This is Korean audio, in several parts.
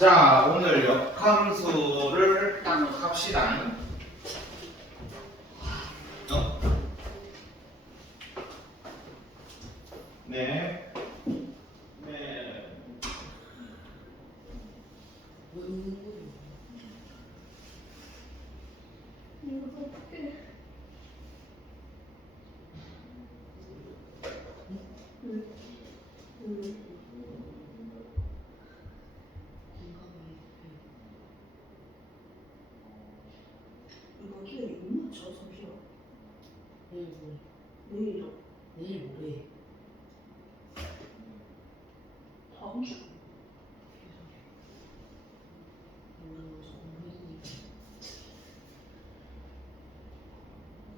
자, 오늘 역함수를 딱 합시다. 네. 네. 이거 어떡해. 이거 기회 못 맞춰, 잠시만. 내일이요? 내일 모레. 다음 주?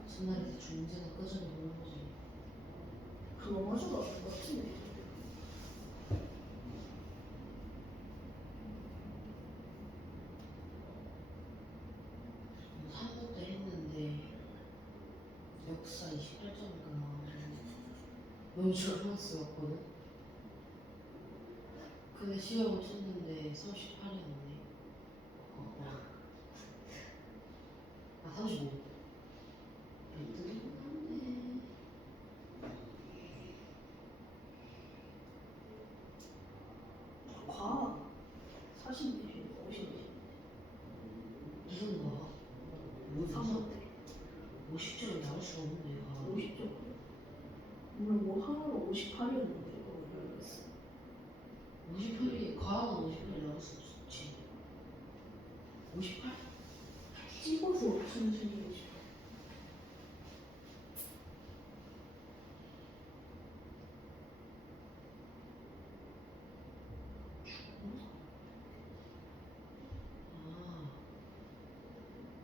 전날에서 중재가 꺼져서 노는 거지. 그거 맞아도 안것 같은데. 뭐 3부 때 했는데 역사 28점인가 나와가지고 너무 절망스럽거든. 근데 시험을 쳤는데 38이었네. 아 35. 뜨긴 한데. 과학 40내지 50내지 무슨 거야? 3학대 50점이 나올 수가 없는데. 50점. 오늘 뭐 하나가 58이었는데 이거 모르겠어. 58이 과학은 58이 나올 수 없지. 58? 찍어서 무슨 식이지? 아,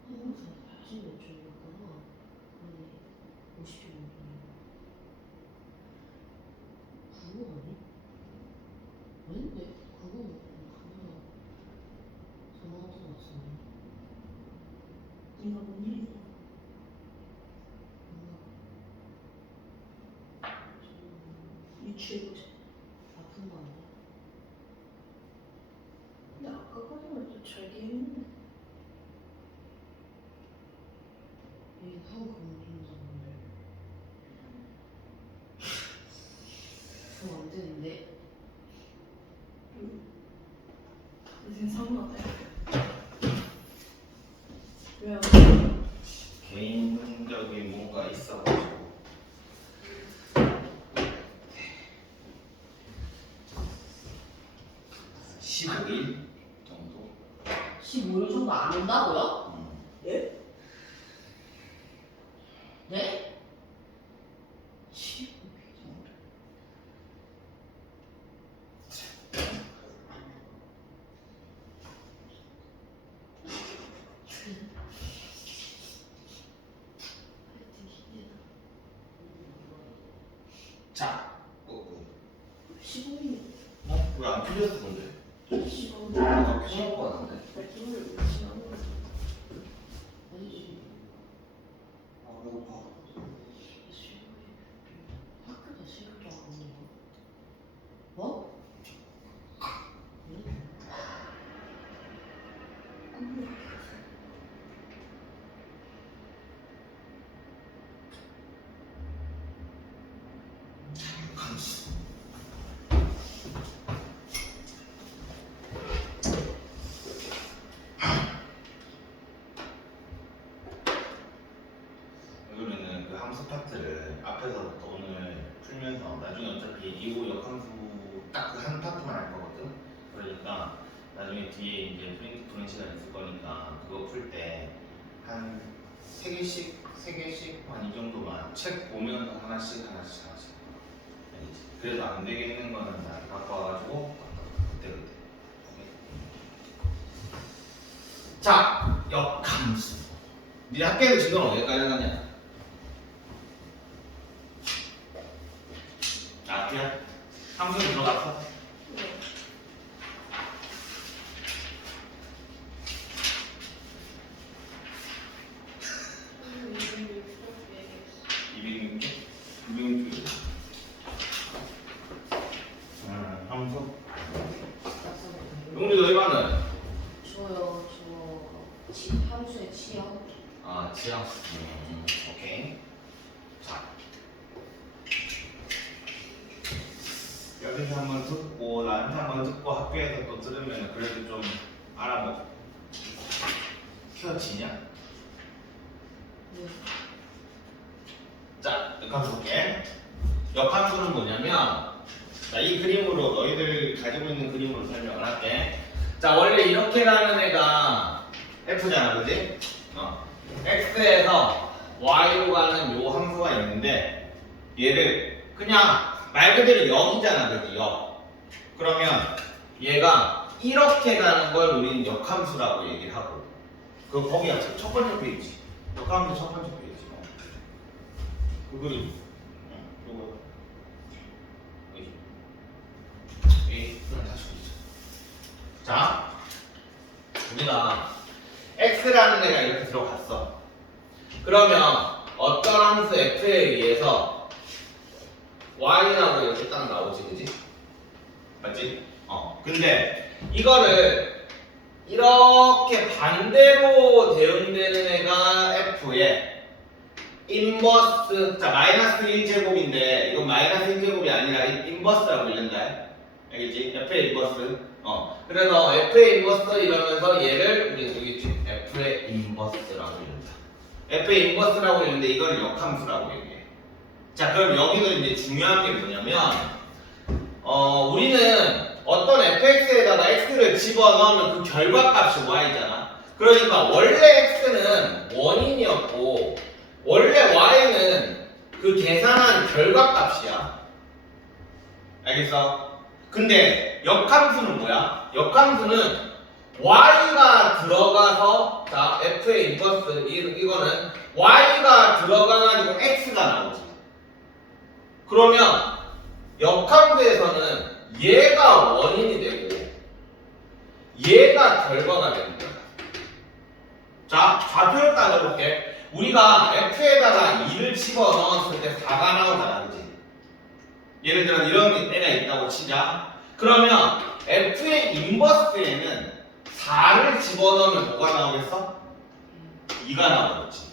항상 80몇 점이었구나. 아니, 50점 정도. 그거 아니? 아닌데? 그거 전화하던 것 같은데. 네가 뭔 일이냐? 유추해보자. 아픈 거 아니야? 근데 아까까지만 해도 잘 되었는데. 얘 하고 그만둔다는데. 그거 안 되는데? 세상마다 왜요? 개인적인 뭔가 있어가지고. 15일 정도? 15일 정도 안 온다고요? 예? 네? 15일 정도? 자, 15일. 왜 안 풀렸어 근데? 15일. 나 피할 거 같은데. 발톱을 왜 지나는 거지? 아니지. 아 배고파. 15일. 학교가 시간도 안 오는 거? 뭐? 이번에는 그 함수 파트를 앞에서부터 오늘 풀면서 나중에 어차피 이후 역함수 딱 그 한 파트만 할 거거든. 그러니까 나중에 뒤에 이제 프린트 푸는 시간 있을 거니까 그거 풀 때 한 3개씩 한 이 정도만 책 보면서 하나씩 알겠지? 그래도 안 되겠는 거는 다 갖고 와가지고 그때. 오케이? 자, 역함수. 네 학교의 진도는 어디까지 갔냐? 아, 그냥 함수 들어갔어? 네. 함수? 용주 너희 반은? 저요 함수의 치요. 아 지향. 오케이. 자 여기서 한번 듣고 나한테 한번 듣고 학교에서 또 들으면 그래도 좀 알아먹 켜지냐? 네. 자, 역함수 볼게. 역함수는 뭐냐면, 자, 이 그림으로 너희들 가지고 있는 그림으로 설명을 할게. 자, 원래 이렇게 가는 애가 F잖아, 그지? X에서 Y로 가는 요 함수가 있는데, 얘를 그냥 말 그대로 역이잖아, 그지? 역. 그러면 얘가 이렇게 가는 걸 우리는 역함수라고 얘기를 하고, 거기가 첫 번째 페이지. 역함수 첫 번째 페이지. 그 그림. 요거. 여기. 그냥 다시 보자. 자, 우리가 x라는 애가 이렇게 들어갔어. 그러면 어떤 함수 f에 의해서 y라고 이렇게 딱 나오지, 그지? 맞지? 근데 이거를 이렇게 반대로 대응되는 애가 f에 인버스, 자 마이너스 1제곱인데 이건 마이너스 1제곱이 아니라 인버스라고 읽는다. 알겠지? f의 인버스. 그래서 f의 인버스 이러면서 얘를 우리 여기 f의 인버스라고 읽는다. f의 인버스라고 읽는데 이걸 역함수라고 얘기해. 자 그럼 여기서 이제 중요한 게 뭐냐면 우리는 어떤 fx에다가 x를 집어넣으면 그 결과값이 y잖아. 그러니까 원래 x는 원인이었고 원래 y는 그 계산한 결과값이야. 알겠어? 근데 역함수는 뭐야? 역함수는 y가 들어가서 자 f의 인버스 이거는 y가 들어가가지고 x가 나오지. 그러면 역함수에서는 얘가 원인이 되고 얘가 결과가 되는 거야. 자 좌표를 따져볼게. 우리가 f에다가 2를 집어넣었을 때 4가 나오잖아, 그지? 예를 들어 이런 애가 있다고 치자. 그러면 f의 인버스에는 4를 집어넣으면 뭐가 나오겠어? 2가 나오겠지.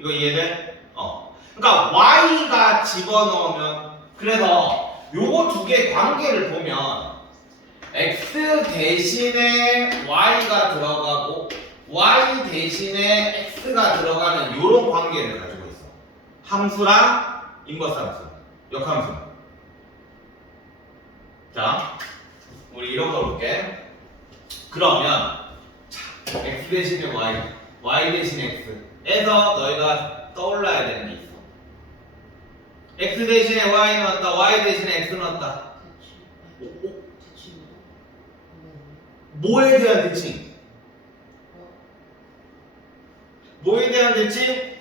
이거 이해돼? 그러니까 y가 집어넣으면 그래서 요거 두 개의 관계를 보면 x 대신에 y가 들어가고 y 대신에 x가 들어가는 요런 관계를 가지고 있어. 함수랑 인버스 함수, 역함수. 자, 우리 이런 거 볼게. 그러면 자, x 대신에 y, y 대신에 x에서 너희가 떠올라야 되는 게 있어. x 대신에 y 넣었다, y 대신에 x 넣었다. 뭐에 대한 대칭? 뭐에 대한 대칭?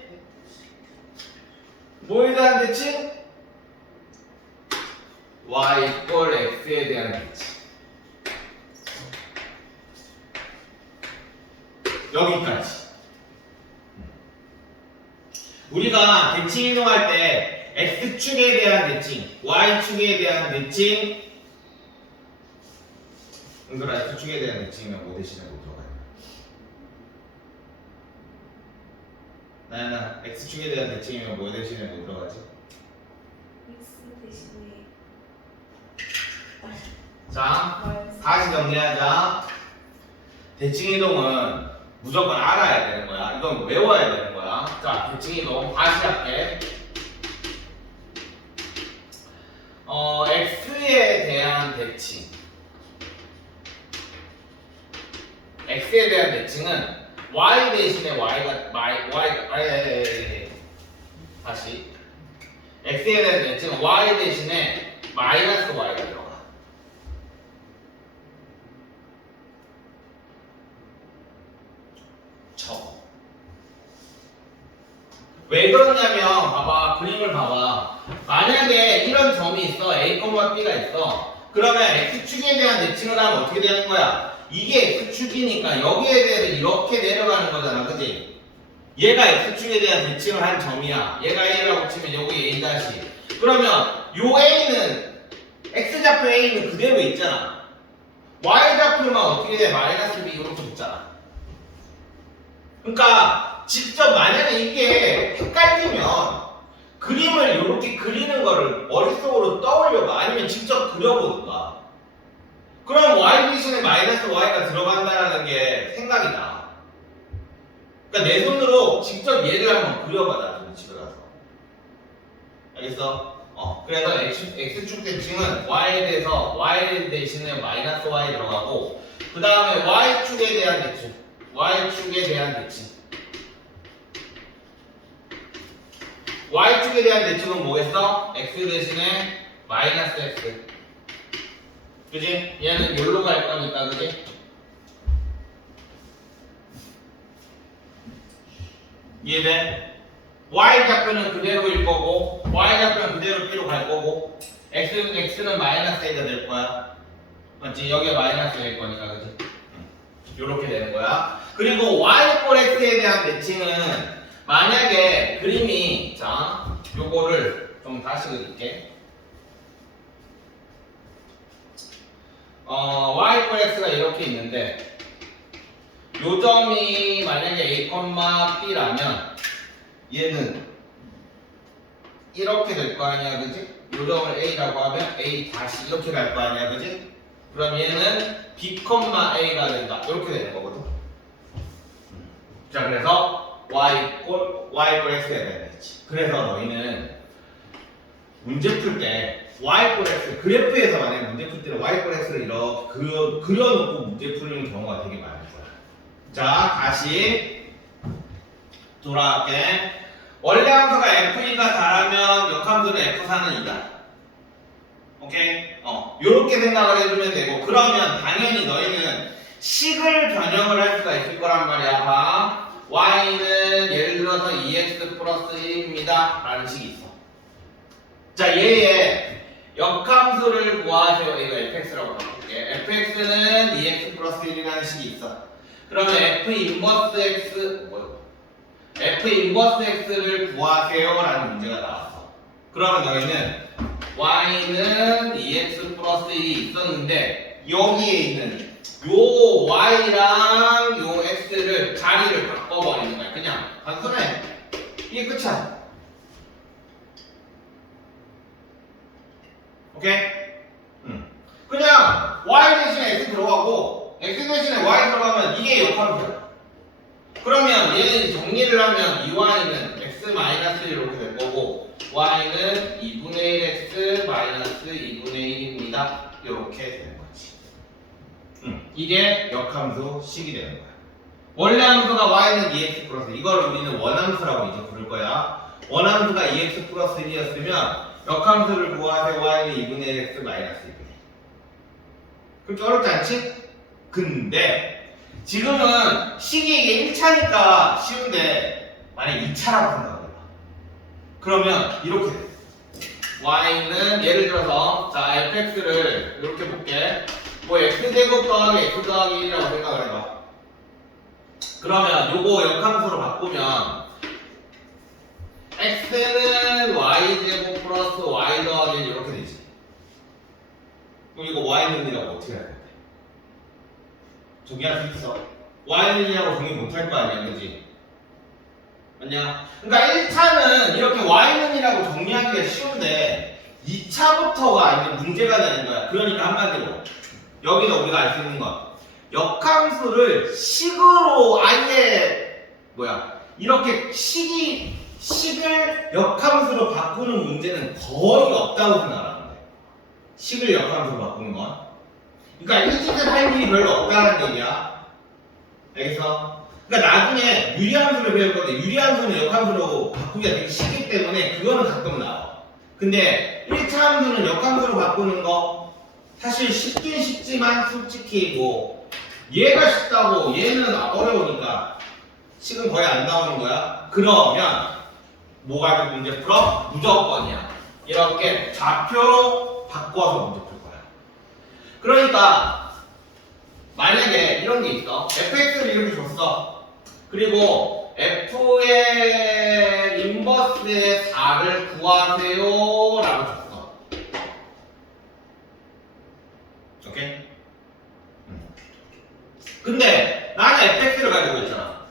뭐에 대한 대칭? y 이퀄 x에 대한 대칭. 여기까지. 우리가 대칭 이동할 때 x축에 대한 대칭, y축에 대한 대칭, 은솔아 x축에 대한 대칭이면 뭐 대신에 뭐 들어가요? 나연아 x축에 대한 대칭이면 뭐 대신에 뭐 들어가지? X 대신에 자, 다시 정리하자. 대칭 이동은 무조건 알아야 되는 거야. 이건 외워야 되는 거야. 자, 대칭 이동 다시 할게. x에 대한 대칭. x에 대한 대칭은 y 대신에 다시 x에 대한 대칭은 y 대신에 마이너스 y가 들어가. 왜 그러냐면 봐봐, 그림을 봐봐. 만약에 이런 점이 있어, a, b가 있어. 그러면 x축에 대한 대칭을 하면 어떻게 되는 거야? 이게 x축이니까 여기에 대해서 이렇게 내려가는 거잖아, 그지? 얘가 x축에 대한 대칭을 한 점이야. 얘가 a라고 치면 여기 a 다시. 그러면 요 a는 x좌표 a는 그대로 있잖아. y좌표만 어떻게 돼? 마이너스 b 이렇게 있잖아. 그러니까 직접 만약에 이게 헷갈리면 그림을 이렇게 그리는 거를 머릿속으로 떠올려봐. 아니면 직접 그려보든가. 그럼 y 대신에 마이너스 y가 들어간다는 게 생각이 나. 그러니까 내 손으로 직접 얘를 한번 그려봐. 나중에 집에 가서. 알겠어? 그래서 x축 대칭은 y에 대해서 y 대신에 마이너스 y 들어가고 그 다음에 y축에 대한 대칭 y축에 대한 대칭 y축에 대한 대칭은 뭐겠어? x 대신에 마이너스 x 그지? 얘는 여기로 갈 거니까 그지? 이해돼? y좌표는 그대로일 거고 y좌표는 그대로 b로 갈 거고 x는 마이너스 a가 될 거야 맞지? 여기가 마이너스 될 거니까 그지? 요렇게 되는 거야 그리고 y 꼴 x에 대한 대칭은 만약에 그림이 자 요거를 좀 다시 그릴게 y 꼴 x가 이렇게 있는데 요 점이 만약에 a, b라면 얘는 이렇게 될 거 아니야 그지? 요 점을 a라고 하면 a 다시 이렇게 갈 거 아니야 그지? 그럼 얘는 b, a가 된다 이렇게 되는 거거든 자 그래서 y 꼴 x가 되겠지 그래서 너희는 문제 풀 때 y 꼴 x 그래프에서 만약에 문제 풀 때는 y 꼴 x를 이렇게 그려놓고 문제 풀리는 경우가 되게 많을 거야 자 다시 돌아갈게 원래 함수가 f2가 4라면 역함수는 f4는 2다 오케이? 요렇게 생각을 해주면 되고 그러면 당연히 너희는 식을 변형을 할 수가 있을 거란 말이야 봐 y는 예를 들어서 2x 플러스 1입니다 라는 식이 있어 자 얘의 역함수를 구하세요 이거 fx라고 바꿀게 fx는 2x 플러스 1이라는 식이 있어 그러면 f 인버스 x f 인버스 x를 gu하세요 라는 문제가 나왔어 그러면 너희는 y는 2x 플러스 1이 있었는데 여기에 있는 요 y랑 요 x를 자리를 바꿔버리는 거야 그냥 단순해 이게 끝이야 오케이? 그냥 y 대신에 x 들어가고 x 대신에 y 들어가면 이게 역함수야 그러면 얘는 정리를 하면 2y는 x 마이너스 1 이렇게 될 거고 y는 2분의 1x 마이너스 2분의 1입니다 이렇게 되는 거지 이게 역함수 식이 되는 거야 원래 함수가 y는 2x 플러스 1 이걸 우리는 원함수라고 이제 부를 거야 원함수가 2x 플러스 1이었으면 역함수를 구하세요 y는 2분의 1x 마이너스 1 그렇게 어렵지 않지? 근데 지금은 식이 이게 1차니까 쉬운데 만약 2차라고 생각해봐 그러면 이렇게 돼 y는 예를 들어서 자 fx를 이렇게 볼게 뭐 x제곱 더하기 x 더하기 1이라고 생각을 해봐 그러면 요거 역함수로 바꾸면 x는 y제곱 플러스 y 더하기 1 이렇게 되지 그럼 이거 y는 1이라고 어떻게 해야 돼? 정리할 수 있어 y는 1이라고 정리 못할 거 아니야 그지? 맞냐? 그러니까 1차는 이렇게 y는 1이라고 정리하기가 쉬운데 2차부터가 이제 문제가 되는 거야 그러니까 한마디로 여기서 우리가 알 수 있는 건 역함수를 식으로 아예 이렇게 식을 역함수로 바꾸는 문제는 거의 없다고 생각하는데 식을 역함수로 바꾸는 건 그러니까 이 짓을 할 일이 별로 없다는 얘기야 알겠어? 그러니까 나중에 유리함수를 배울 건데 유리함수는 역함수로 바꾸기가 되게 쉽기 때문에 그거는 가끔 나와 근데 1차 함수는 역함수로 바꾸는 거 사실 쉽긴 쉽지만 솔직히 뭐 얘가 쉽다고 얘는 어려우니까 식은 거의 안 나오는 거야 그러면 뭐 가지고 문제 풀어? 무조건이야 이렇게 좌표로 바꿔서 문제 풀 거야 그러니까 만약에 이런 게 있어 fx를 이렇게 줬어 그리고 f의 인버스의 4를 구하세요 라고 줬어 오케이? 근데 나는 fx를 가지고 있잖아.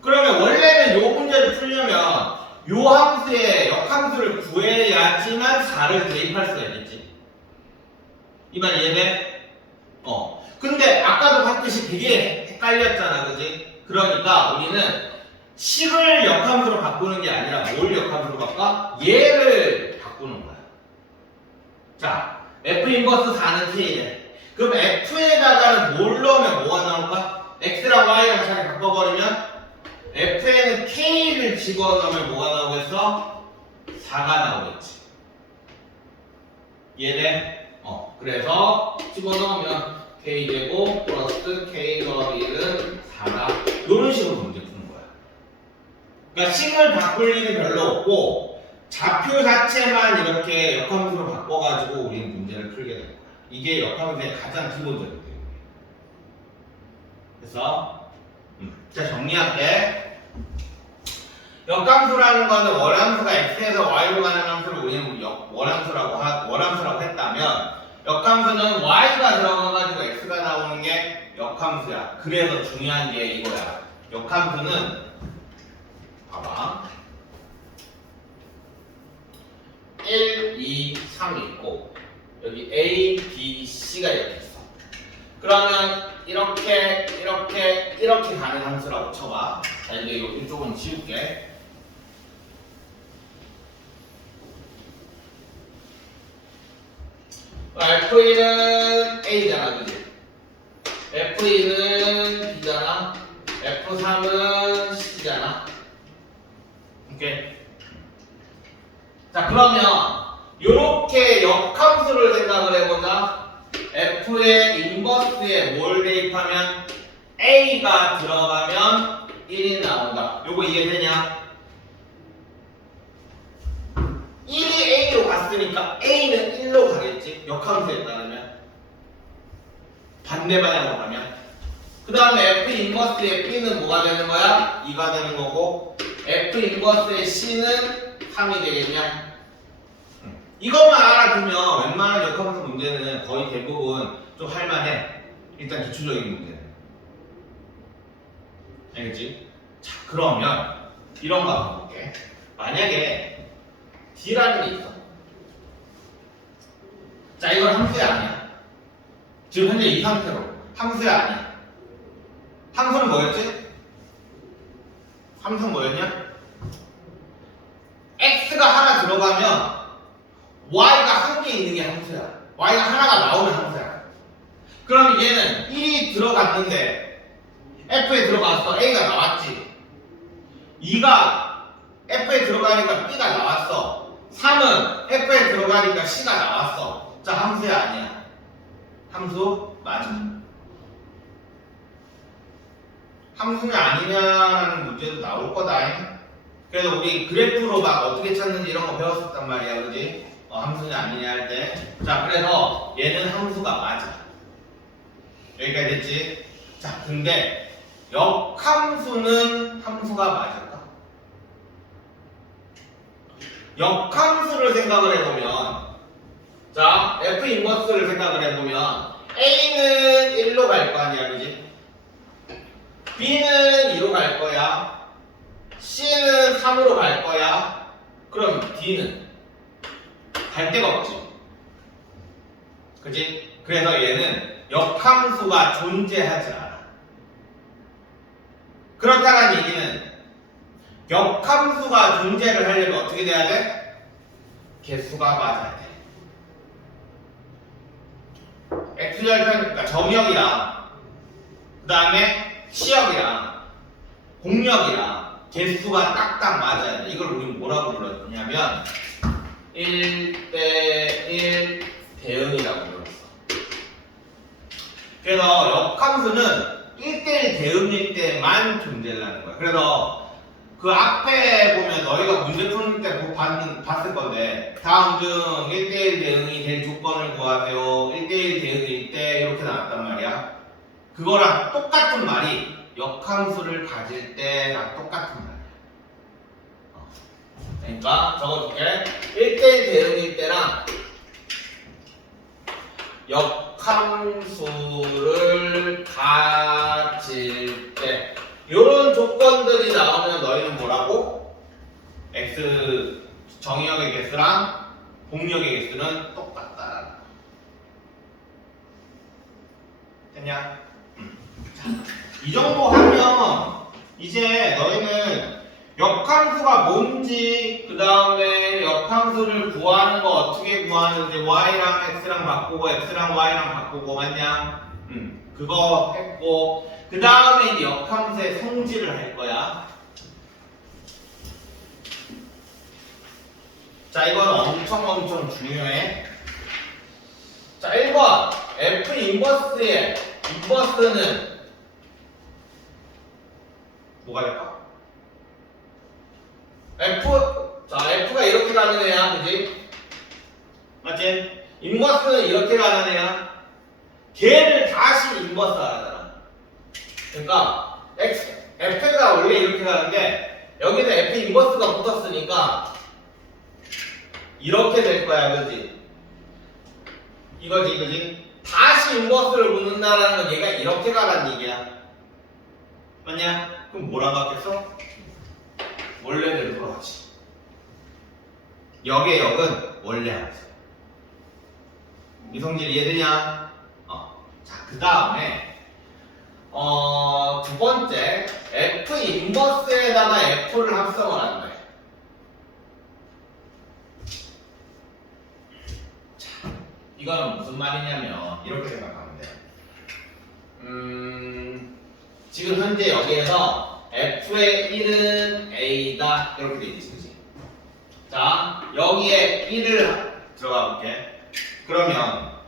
그러면 원래는 요 문제를 풀려면 요 함수의 역함수를 구해야지만 4를 대입할 수가 있겠지. 이 말 이해돼? 근데 아까도 봤듯이 되게 헷갈렸잖아, 그지? 그러니까 우리는 식을 역함수로 바꾸는 게 아니라 뭘 역함수로 바꿔? 얘를 바꾸는 거야. 자, f 인버스 4는 k래. 그럼 f에다가는 뭘 넣으면 뭐가 나올까? x랑 y랑 잘 바꿔버리면 f에는 k를 집어넣으면 뭐가 나오겠어? 4가 나오겠지. 이해돼? 그래서 집어넣으면 k제곱 플러스 k 더하기 1은 4다. 이런 식으로 문제 푸는 거야. 그러니까 식을 바꿀 일이 별로 없고 좌표 자체만 이렇게 역함수로 바꿔가지고 우리는 문제를 풀게 될 거야. 이게 역함수의 가장 기본적인 내용이에요. 그래서 자, 정리할게. 역함수라는 거는 월함수가 x에서 y로 가는 함수를 우리는 월함수라고 했다면 역함수는 y가 들어가가지고 x가 나오는 게 역함수야. 그래서 중요한 게 이거야. 역함수는 봐봐. 1, 2, 3 있고 여기 A, B, C가 이렇게 있어. 그러면 이렇게 가는 함수라고 쳐봐. 자, 이제 이쪽은 지울게. F1은 A잖아, 그지? F2는 B잖아. F3은 C잖아. 오케이. 자, 그러면 요렇게 역함수를 생각을 해보자. F의 인버스에 뭘 대입하면 A가 들어가면 1이 나온다. 요거 이해되냐? 1이 A로 갔으니까 A는 1로 가겠지. 역함수에 따르면. 반대 방향으로 가면. 그 다음에 F 인버스의 B는 뭐가 되는 거야? 2가 되는 거고 F 인버스의 C는 3이 되겠냐? 이것만 알아두면 웬만한 역함수 문제는 거의 대부분 좀 할만해. 일단 기초적인 문제는. 알겠지? 자, 그러면 이런 거 한번 볼게. 만약에 D라는 게 있어. 자, 이건 함수야 아니야? 지금 현재 이 상태로 함수야 아니야? 함수는 뭐였지? 함수는 뭐였냐? x가 하나 들어가면 y가 한 개 있는 게 함수야. y가 하나가 나오면 함수야. 그럼 얘는 1이 들어갔는데 f에 들어갔어. a가 나왔지. 2가 f에 들어가니까 b가 나왔어. 3은 f에 들어가니까 c가 나왔어. 자, 함수야 아니야? 함수 맞아. 함수냐 아니냐라는 문제도 나올 거다. 그래서 우리 그래프로 막 어떻게 찾는지 이런 거 배웠었단 말이야, 그지? 함수냐 아니냐 할 때. 자, 그래서 얘는 함수가 맞아. 여기까지 됐지? 자, 근데 역함수는 함수가 맞을까? 역함수를 생각을 해보면, 자, F 인버스를 생각을 해보면 A는 1로 갈 거 아니야, 그지? B는 2로 갈 거야. C는 3으로 갈 거야. 그럼 D는 갈 데가 없지. 그지? 그래서 얘는 역함수가 존재하지 않아. 그렇다는 얘기는 역함수가 존재를 하려면 어떻게 돼야 돼? 개수가 맞아야 돼. x절편, 그러니까 정역이랑 그 다음에 시역이랑 공역이랑 개수가 딱딱 맞아야 돼. 이걸 우리 뭐라고 불렀냐면 1대1 대응이라고 불렀어. 그래서 역함수는 1대1 대응일 때만 존재를 하는 거야. 그래서 그 앞에 보면 너희가 문제 푸는 때 봤을 건데 다음 중 1대1 대응이 될 조건을 구하세요. 1대1 대응일 때 이렇게 나왔단 말이야. 그거랑 똑같은 말이 역함수를 가질 때랑 똑같은 말이야. 그러니까 적어줄게. 1대1 대응일 때랑 역함수를 가질 때 이런 조건들이 나오면 너희는 뭐라고? x 정의역의 개수랑 공역의 개수는 똑같다. 됐냐? 자, 이 정도 하면 이제 너희는 역함수가 뭔지, 그 다음에 역함수를 구하는 거 어떻게 구하는지 y랑 x랑 바꾸고 x랑 y랑 바꾸고 맞냐? 그거 했고, 그 다음에 이제 역함수의 성질을 할 거야. 자, 이건 엄청 중요해. 자, 1번 f 인버스의 인버스는 뭐가 될까? F가 이렇게 가는 애야, 그지? 맞지? 인버스는 이렇게 가는 애야. 걔를 다시 인버스 하잖아. 그러니까 F가 원래 이렇게 가는데 여기는 F 인버스가 붙었으니까 이렇게 될 거야, 그지? 이거지, 그지? 다시 인버스를 묻는다라는 건 얘가 이렇게 가라는 얘기야. 맞냐? 그럼 뭐라고 하겠어? 원래대로 돌아가지. 역의 역은 원래 하지. 이성질 이해되냐? 자, 그 다음에 두 번째 F 인버스에다가 F를 합성을 한대. 자, 이건 무슨 말이냐면 이렇게 생각하면 돼. 지금 현재 여기에서 F의 1은 A다 이렇게 돼 있지, 그치? 자, 여기에 1을 들어가 볼게. 그러면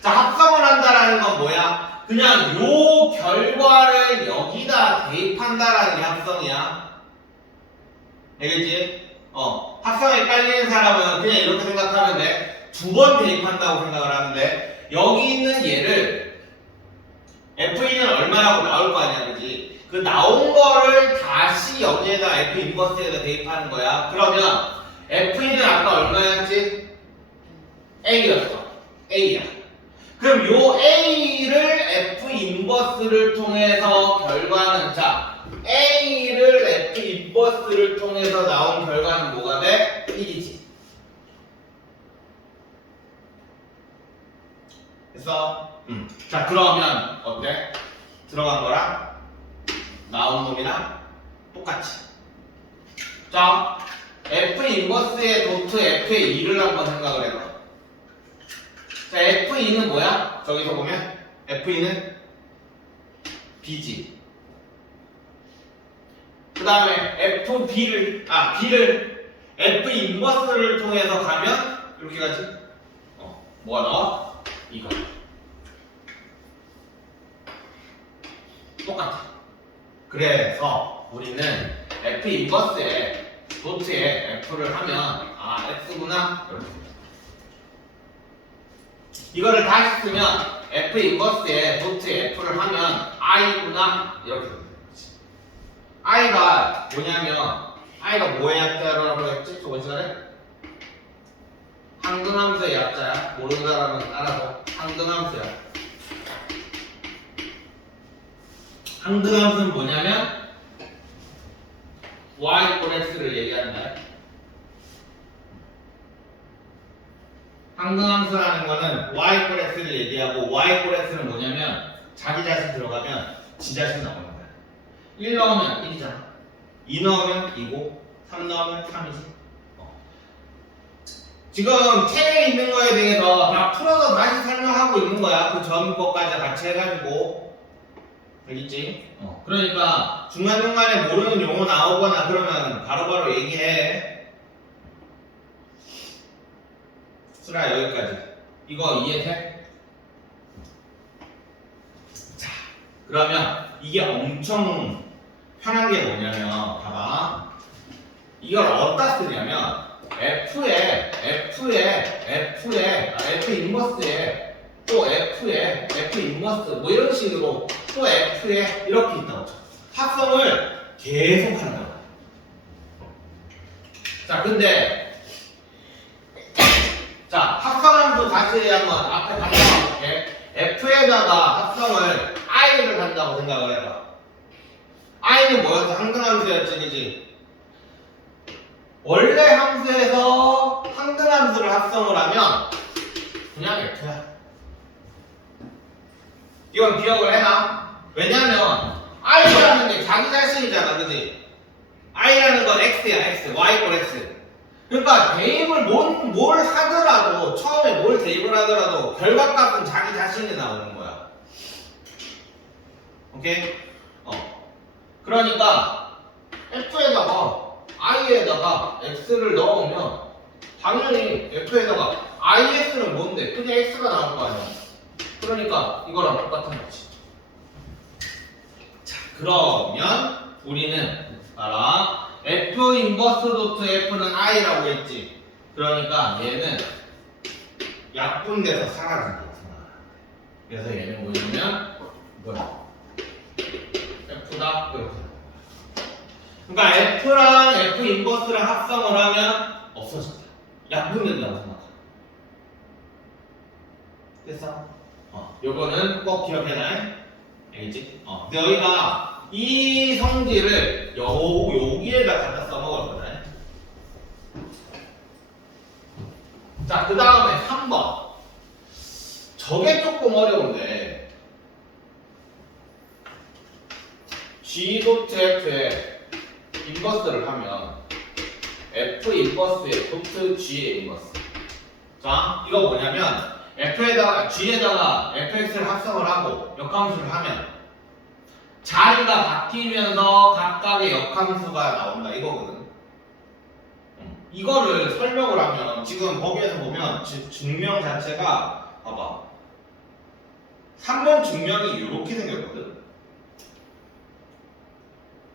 자, 합성을 한다라는 건 뭐야? 그냥 요 결과를 여기다 대입한다라는 게 합성이야. 알겠지? 합성에 깔리는 사람은 그냥 이렇게 생각하면 돼. 두 번 대입한다고 생각을 하는데 여기 있는 얘를 F2는 얼마라고 나올 거 아니야, 그지? 그 나온 거를 다시 여기에다 F 인버스에다 대입하는 거야. 그러면 F2는 아까 얼마였지? A였어. A야. 그럼 요 A를 F 인버스를 통해서 결과는, 자, A를 F 인버스를 통해서 나온 결과는 뭐가 돼? 1이지. 됐어? 자, 그러면 어때? 들어간 거랑 나온 놈이랑 똑같이. 자, F 인버스의 도트 F의 2를 한번 생각을 해봐. 자, F2는 뭐야? 저기서 보면 F2는 B지. 그 다음에 B를 F 인버스를 통해서 가면 이렇게 가지. 뭐가 나와? 이거. 똑같아. 그래서 우리는 F 인버스에 도트에 F를 하면 X구나 이렇게. 이거를 다시 쓰면 F 인버스에 도트에 F를 하면 I구나 이렇게 됩니다. I가 뭐냐면 I가 뭐의 약자라고 했지? 저번 시간에? 항등함수의 약자야. 모르는 사람은 알아서 항등함수야. 항등함수는 뭐냐면 y 꼴 x를 얘기한다. 항등함수라는 거는 y 꼴 x를 얘기하고 y 꼴 x는 뭐냐면 자기 자신 들어가면 지 자신 나오는 거야. 1 넣으면 1이잖아. 2 넣으면 2고 3 넣으면 3이지. 지금 책에 있는 거에 대해서 다 풀어서 다시 설명하고 있는 거야. 그 전 것까지 같이 해가지고. 알겠지? 그러니까 중간중간에 모르는 용어 나오거나 그러면 바로바로 얘기해. 수라 여기까지. 이거 이해돼? 자, 그러면 이게 엄청 편한 게 뭐냐면 봐봐. 이걸 어디다 쓰냐면 F 인버스에 또 F에 F 인버스 뭐 이런 식으로 또 F에 이렇게 있다고 쳐. 합성을 계속 하는 거야. 자, 근데 자, 합성함수 다시 한번 앞에 간다고 볼게. f에다가 합성을 i를 한다고 생각을 해봐. i는 뭐였어? 항등함수였지, 그지? 원래 함수에서 항등함수를 합성을 하면 그냥 f야. 이건 기억을 해놔. 왜냐면 i라는 게 자기 자신이잖아, 그지? i라는 건 x야, x, y 꼴 x. 그러니까 대입을 뭘 하더라도 처음에 뭘 대입을 하더라도 결과값은 자기 자신이 나오는 거야. 오케이? 그러니까 f에다가 i에다가 x를 넣으면 당연히 f에다가 is는 뭔데? 그냥 x가 나올 거 아니야. 그러니까 이거랑 똑같은 거지. 자, 그러면 우리는 알아. f 인버스 도트 f는 i라고 했지. 그러니까 얘는 약분돼서 사라진다. 그래서 얘는 뭐냐면 이거야. f다 이렇게. 그러니까 f랑 f 인버스를 합성을 하면 없어진다. 약분된다고 생각해. 됐어? 요거는 꼭 기억해놔. 알겠지? 근데 여기가 이 성질을 여기에다 갖다 써먹을 거잖아요. 자, 그 다음에 3번. 저게 조금 어려운데 g 도트 f에 인버스를 하면 f 인버스에 도트 g의 인버스. 자, 이거 뭐냐면 f에다가 g에다가 fx를 합성을 하고 역함수를 하면 자리가 바뀌면서 각각의 역함수가 나온다 이거거든. 이거를 설명을 하면 지금 거기에서 보면 증명 자체가 봐봐. 3번 증명이 이렇게 생겼거든.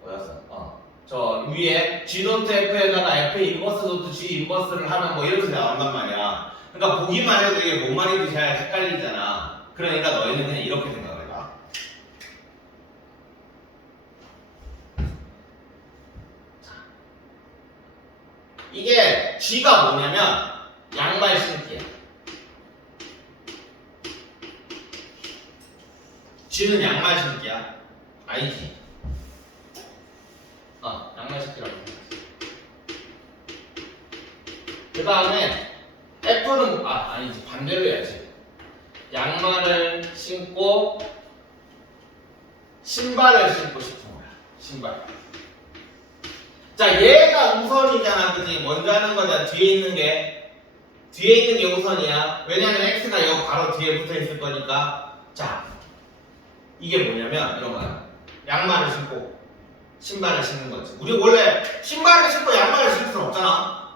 뭐였어? 저 위에 g 도트 f에다가 f 인버스 도트 g 인버스를 하면 뭐 이렇게 나온단 말이야. 그러니까 보기만 해도 이게 뭔 말인지 잘 헷갈리잖아. 그러니까 너희는 그냥 이렇게 생각을 해봐. 이게 g가 뭐냐면 양말 신기야. g는 양말 신기야. 아니지. 양말 신기라고. 그 다음에 F는 아니지 반대로 해야지. 양말을 신고 신발을 신고 싶은 거야. 신발. 자, 얘가 우선이잖아, 그지? 먼저 하는 거잖아. 뒤에 있는 게 우선이야. 왜냐면 x가 여기 바로 뒤에 붙어 있을 거니까. 자, 이게 뭐냐면 이런 거야. 양말을 신고 신발을 신는 거지. 우리 원래 신발을 신고 양말을 신을 수는 없잖아,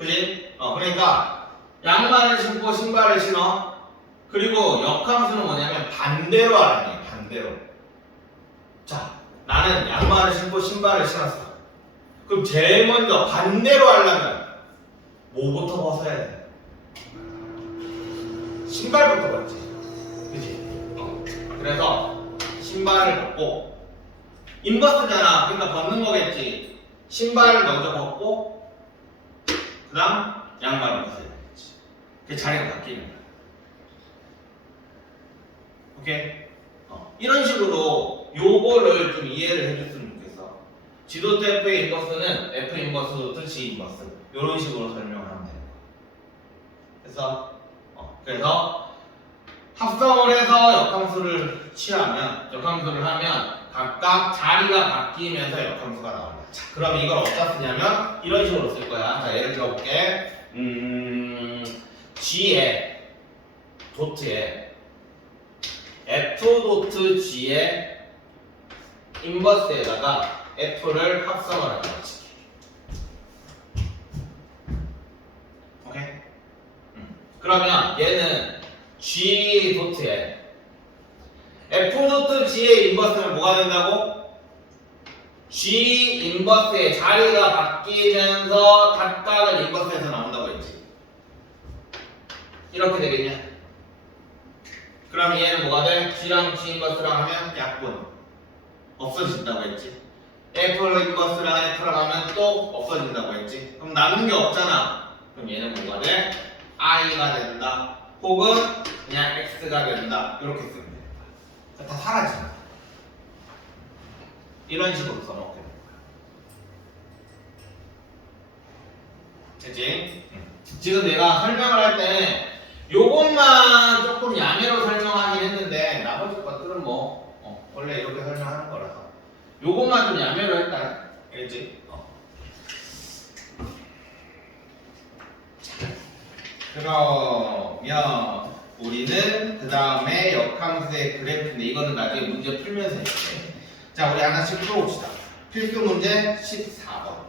그지? 그러니까. 양말을 신고 신발을 신어. 그리고 역함수는 뭐냐면 반대로 하라는 거야. 반대로. 자, 나는 양말을 신고 신발을 신었어. 그럼 제일 먼저 반대로 하려면 뭐부터 벗어야 돼? 신발부터 벗지. 그치? 그래서 신발을 벗고 인버스잖아. 그러니까 벗는 거겠지. 신발을 먼저 벗고 그 다음 양말을 벗어야 돼. 그 자리가 바뀌는 거야. 오케이? 이런 식으로 요거를 좀 이해를 해줬으면 좋겠어. g 도트 f의 인버스는 f 인버스 도트 g 인버스. 이런 식으로 설명을 하면 되는 거야. 그래서 합성을 해서 역함수를 역함수를 하면 각각 자리가 바뀌면서 역함수가 나온다. 자, 그럼 이걸 어디다 쓰냐면 이런 식으로 쓸 거야. 자, 예를 들어 볼게. g의 도트에 f 도트 g의 인버스에다가 f를 합성을 하는 거지. 오케이? 그러면 얘는 g 도트에 f 도트 g의 인버스는 뭐가 된다고? g 인버스의 자리가 바뀌면서 각각은 인버스에서 나온다고 했지. 이렇게 되겠냐? 그럼 얘는 뭐가 돼? g랑 g 인버스랑 하면 약분 없어진다고 했지. f 인버스랑 f랑 하면 또 없어진다고 했지. 그럼 남는 게 없잖아. 그럼 얘는 뭐가 돼? y가 된다. 혹은 그냥 x가 된다. 이렇게 쓰면 돼요. 다 사라진다. 이런 식으로 써먹게 돼요. 됐지? 지금 내가 설명을 할 때 요것만 조금 야매로 설명하긴 했는데 나머지 것들은 뭐 원래 이렇게 설명하는 거라서 요것만 좀 야매로 했다. 알겠지? 그러면 우리는 그 다음에 역함수의 그래프인데 이거는 나중에 문제 풀면서 할게. 자, 우리 하나씩 풀어봅시다. 필수 문제 14번.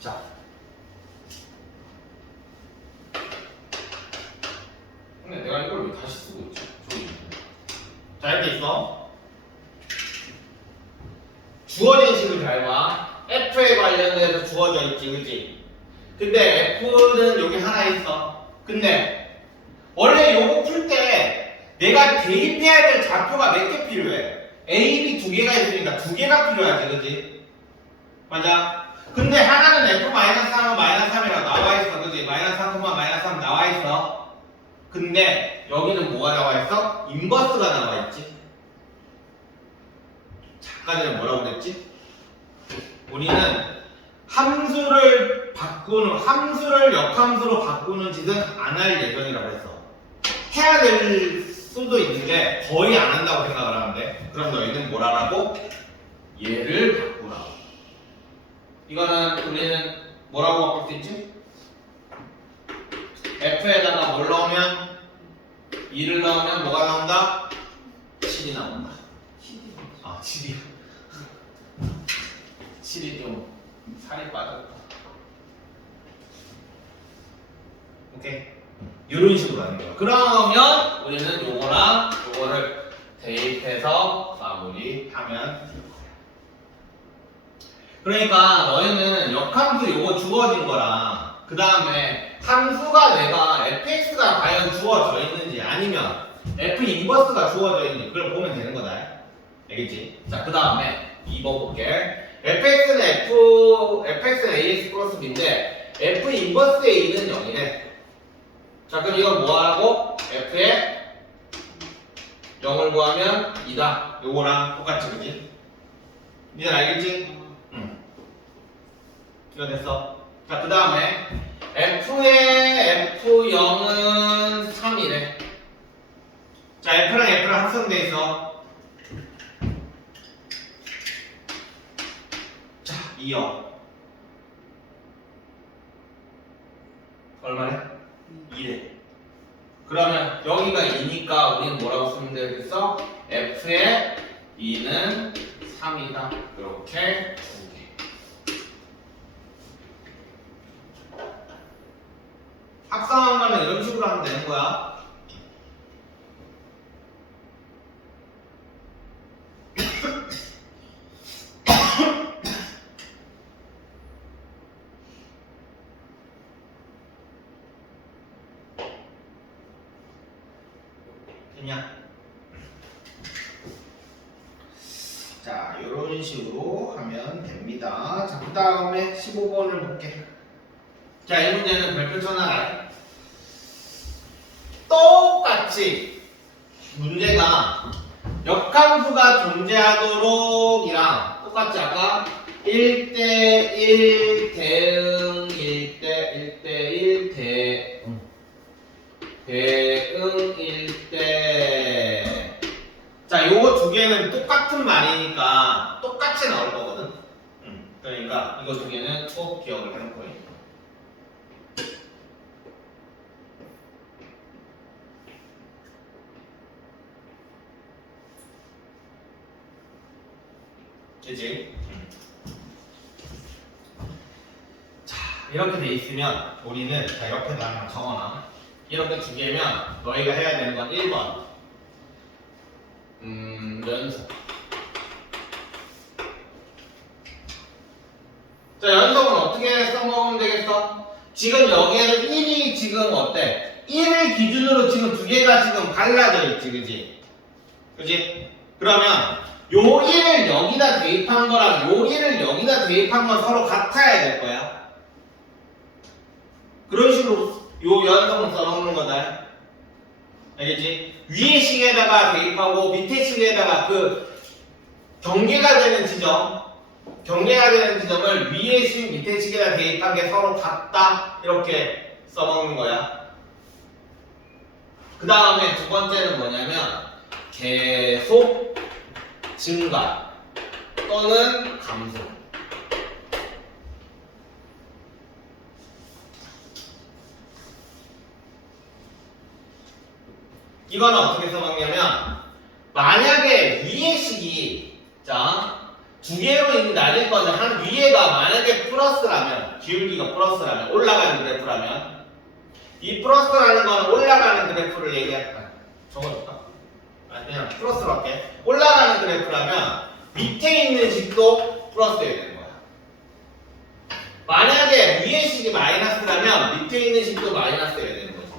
자, 근데 내가 이걸 왜 다시 쓰고 있지? 저기. 자, 이렇게 있어. 주어진 식을 잘 봐. F에 관련해서 주어져 있지, 그치? 근데 F는 여기 하나 있어. 근데 원래 요거 풀 때 내가 대입해야 될 좌표가 몇 개 필요해? A, B 두 개가 있으니까 두 개가 필요하지, 그치? 맞아? 근데 하나는 F-3은 -3이라고 나와 있어, 그치? -3, -3 나와 있어. 근데 여기는 뭐가 나와 있어? 인버스가 나와 있지. 아까 전에 뭐라고 그랬지? 우리는 함수를 역함수로 바꾸는 짓은 안 할 예정이라고 했어. 해야 될 수도 있는데 거의 안 한다고 생각을 하는데, 그럼 너희는 뭘 하라고? 얘를 바꾸라고. 이거는 우리는 뭐라고 바꿀 수 있지? F에다가 뭘 넣으면 2를 넣으면 뭐가 나온다? 7이 나온다. 7이야. 7이 좀 살이 빠졌다. 오케이. 이런 식으로 하는 거야. 그러면 우리는 요거랑 요거를 대입해서 마무리하면. 그러니까 너희는 역함수 요거 주어진 거랑 그 다음에 함수가 내가 fx가 과연 주어져 있는지 아니면 f 인버스가 주어져 있는지 그걸 보면 되는 거다. 알겠지? 자, 그 다음에 2번 볼게. fx는 ax 플러스 b인데 f 인버스 a는 0이래. 자, 그럼 이건 뭐 하라고? f에 0을 구하면 2다. 요거랑 똑같이, 그지? 니들 알겠지? 이거 됐어. 자, 그 다음에 f의 f0은 3이래. 자, f랑 f랑 합성돼 있어. 자, 2요. 얼마래? 2래. 그러면 여기가 2니까 우리는 뭐라고 쓰면 되겠어? f의 2는 3이다. 이렇게 두 개. 합성한 거는 이런 식으로 하면 되는 거야. 됐냐? 자, 이런 식으로 하면 됩니다. 자, 그 다음에 15번을 볼게. 자, 이 문제는 별표 쳐놔라. 똑같이 문제가 역함수가 존재하도록 이랑 똑같이 아까 1대1 대응 1대1 대응 1대. 자, 요거 두 개는 똑같은 말이니까 똑같이 나올 거거든. 그러니까 이거 두 개는 꼭 기억을 해놓을 거예요. 그치? 자, 이렇게 돼 있으면 우리는 자, 옆에다 하나 적어놔. 이렇게 두 개면 너희가 해야 되는 건 1번 연속. 자, 연속은 어떻게 써먹으면 되겠어? 지금 여기에서 1이 지금 어때? 1을 기준으로 지금 두 개가 지금 갈라져 있지, 그지? 그지? 그러면 요 1을 여기다 대입한 거랑 요 1을 여기다 대입한 건 서로 같아야 될 거야. 그런 식으로 요 연속은 써먹는 거다. 알겠지? 위에 식에다가 대입하고 밑에 식에다가 그 경계가 되는 지점을 위에 식 밑에 식에다 대입한 게 서로 같다 이렇게 써먹는 거야. 그 다음에 두 번째는 뭐냐면 계속 증가 또는 감소. 이거는 어떻게 써먹냐면 만약에 위의 식이 두 개로 있는 날일 거는 한 위에가 만약에 플러스라면 기울기가 플러스라면 올라가는 그래프라면 이 플러스라는 건 올라가는 그래프를 얘기할까? 적어줄까? 그냥 플러스로 할게. 올라가는 그래프라면 밑에 있는 식도 플러스여야 되는 거야. 만약에 위의 식이 마이너스라면 밑에 있는 식도 마이너스여야 되는 거지.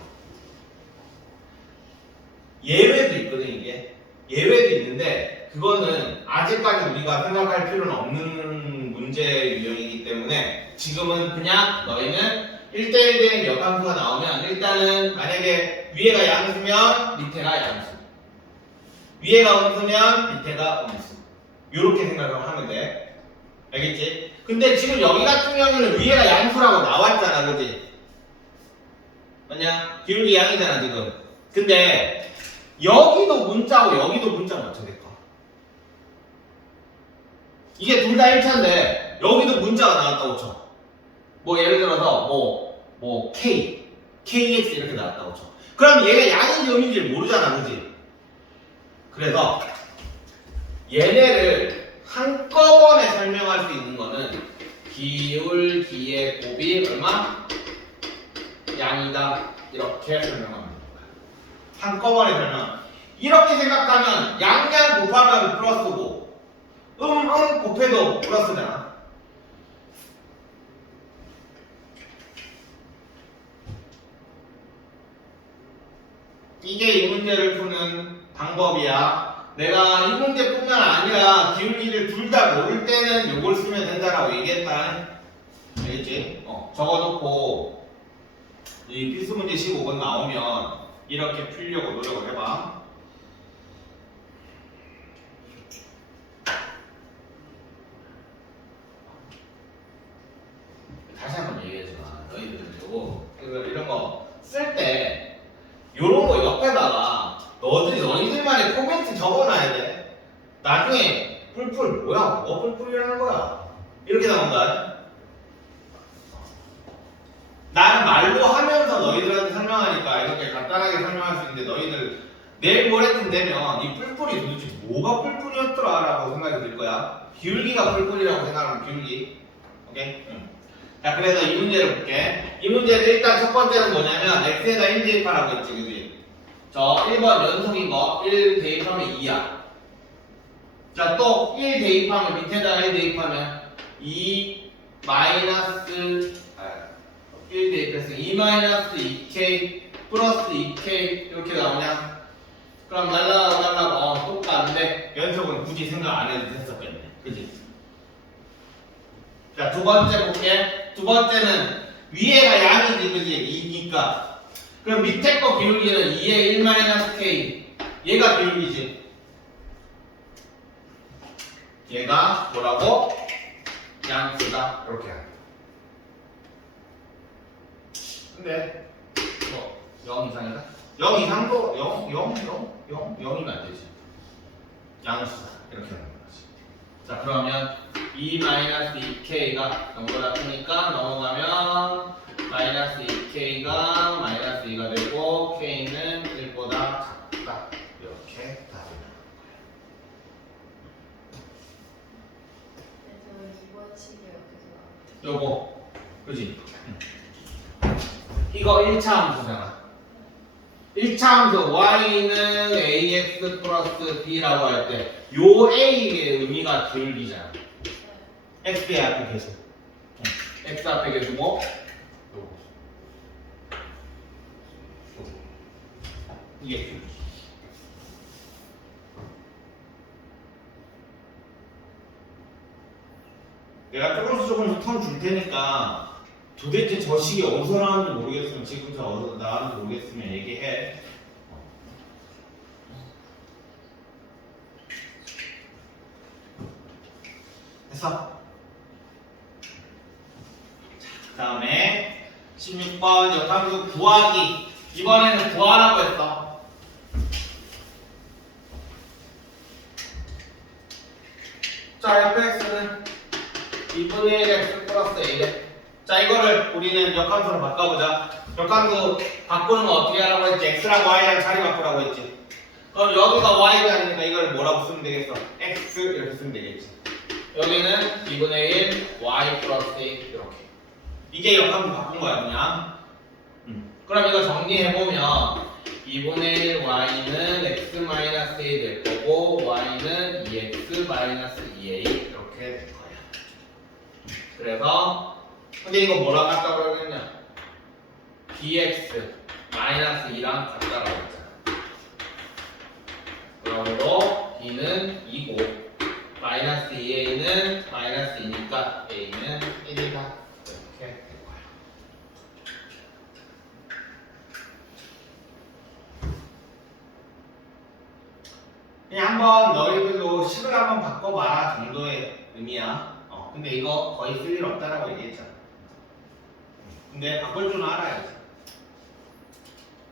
예외도 있거든 이게. 예외도 있는데 그거는 아직까지 우리가 생각할 필요는 없는 문제 유형이기 때문에 지금은 그냥 너희는 1대1 된 역함수가 나오면 일단은 만약에 위에가 양수면 밑에가 양수, 위에가 음수면 밑에가 음수, 요렇게 생각을 하면 돼. 알겠지? 근데 지금 여기 같은 경우는 위에가 양수라고 나왔잖아, 그지? 맞냐? 기울기 양이잖아 지금. 근데 여기도 문자고 여기도 문자가 어떻게 될까? 이게 둘 다 1차인데 여기도 문자가 나왔다고 쳐. 뭐 예를 들어서 뭐 K, KX 이렇게 나왔다고 쳐. 그럼 얘가 양인지 음인지 모르잖아, 그지? 그래서 얘네를 한꺼번에 설명할 수 있는 거는 기울기의 곱이 얼마? 양이다. 이렇게 설명합니다. 한꺼번에 설명. 이렇게 생각하면 양양 곱하면 플러스고 곱해도 플러스잖아. 이게 이 문제를 푸는 방법이야. 내가 이 문제뿐만 아니라 기울기를 둘 다 모를 때는 요걸 쓰면 된다라고 얘기했다. 알겠지? 적어놓고 이 필수 문제 15번 나오면 이렇게 풀려고 노력을 해봐. 다시 한번 얘기하지만 너희들은 이런 거 쓸 때 요런 거 옆에다가 너희들만의 코멘트 적어놔야 돼. 나중에 뿔뿔 뭐야? 뭐 뿔뿔이라는 거야? 이렇게 나온다. 나는 말로 하면서 너희들한테 설명하니까 이렇게 간단하게 설명할 수 있는데 너희들 내일 모레쯤 되면 이 뿔뿔이 도대체 뭐가 뿔뿔이었더라 라고 생각이 들 거야. 기울기가 뿔뿔이라고 생각하면 기울기. 오케이? 자, 그래서 이 문제를 볼게. 이 문제는 일단 첫 번째는 뭐냐면 x에다 1 대입하라고 했지, 그지? 저 1번 연속인 거 1 대입하면 2야. 자, 또 1 대입하면 밑에다가 1 대입하면 2 마이너스 1 대입해서 2 마이너스 2k 플러스 2k 이렇게 나오냐? 그럼 날라가고 똑같은데 연속은 굳이 생각 안 해도 됐었겠네, 그지? 자, 두 번째 볼게. 두 번째는 위에가 양이지, 그지? 2니까. 그럼 밑에 거 기울기는 2의 1-k. 얘가 기울기지. 얘가 뭐라고? 양수다. 이렇게 하는. 근데 0 이상이다? 0 이상도 0이면 안 되지. 양수다. 이렇게 하는 거지. 자, 그러면 2-2k가 0보다 크니까 넘어가면 마이너스 2k가 마이너스 2가 되고 k는 1보다 작다. 이렇게 답이 나오는 그래서 이번 식이 이렇게 거야. 요거 그지? 이거 1차 함수잖아. 1차 함수 y는 ax 플러스 b라고 할 때 요 a의 의미가 기울기잖아. x의 앞에 계속. x 앞에 계시고 이게 내가 조금씩 턴 줄 테니까 도대체 저 식이 어디서 나왔는지 모르겠으면 지금부터 어디서 나왔는지 모르겠으면 얘기해. 됐어. 그 다음에 16번 역함수 구하기. 이번에는 구하라고 했어. 자, fx는 2분의 1 x 플러스 a래. 자, 이거를 우리는 역함수로 바꿔보자. 역함수 바꾸는 거 어떻게 하라고 했지? x랑 y랑 자리 바꾸라고 했지. 그럼 여기가 y 자리니까 이걸 뭐라고 쓰면 되겠어? x 이렇게 쓰면 되겠지. 여기는 2분의 1 y 플러스 a 이렇게. 이게 역함수 바꾼 거야 그냥. 그럼 이거 정리해보면 2분의 1 y는 x 마이너스 a 될 거고 y는 2x 마이너스 2a 이렇게 될 거야. 그래서 근데 이거 뭐랑 같다고 했냐? dx 마이너스 2랑 같다라고 했잖아. 그러므로 d는 2고 마이너스 2a는 마이너스 2니까 a는 1이다. 이렇게 될 거야. 그냥 한번 너희들도 식을 한번 바꿔봐라 정도의 의미야. 근데 이거 거의 쓸 일 없다라고 얘기했잖아. 근데 바꿀 줄은 알아야지.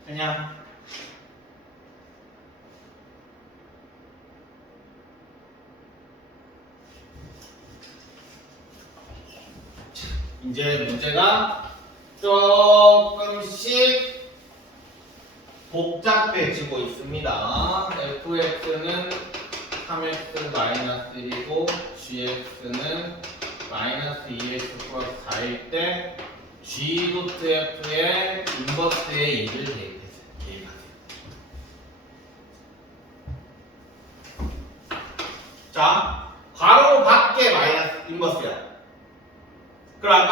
그냥 이제 문제가 조금씩 복잡해지고 있습니다. fx는 3x 마이너스 1이고 gx는 마이너스 2x 플러스 4일 때 g.f의 인버스에 2를 대입하세요. 자, 괄호 밖에 마이너스 인버스야. 그럼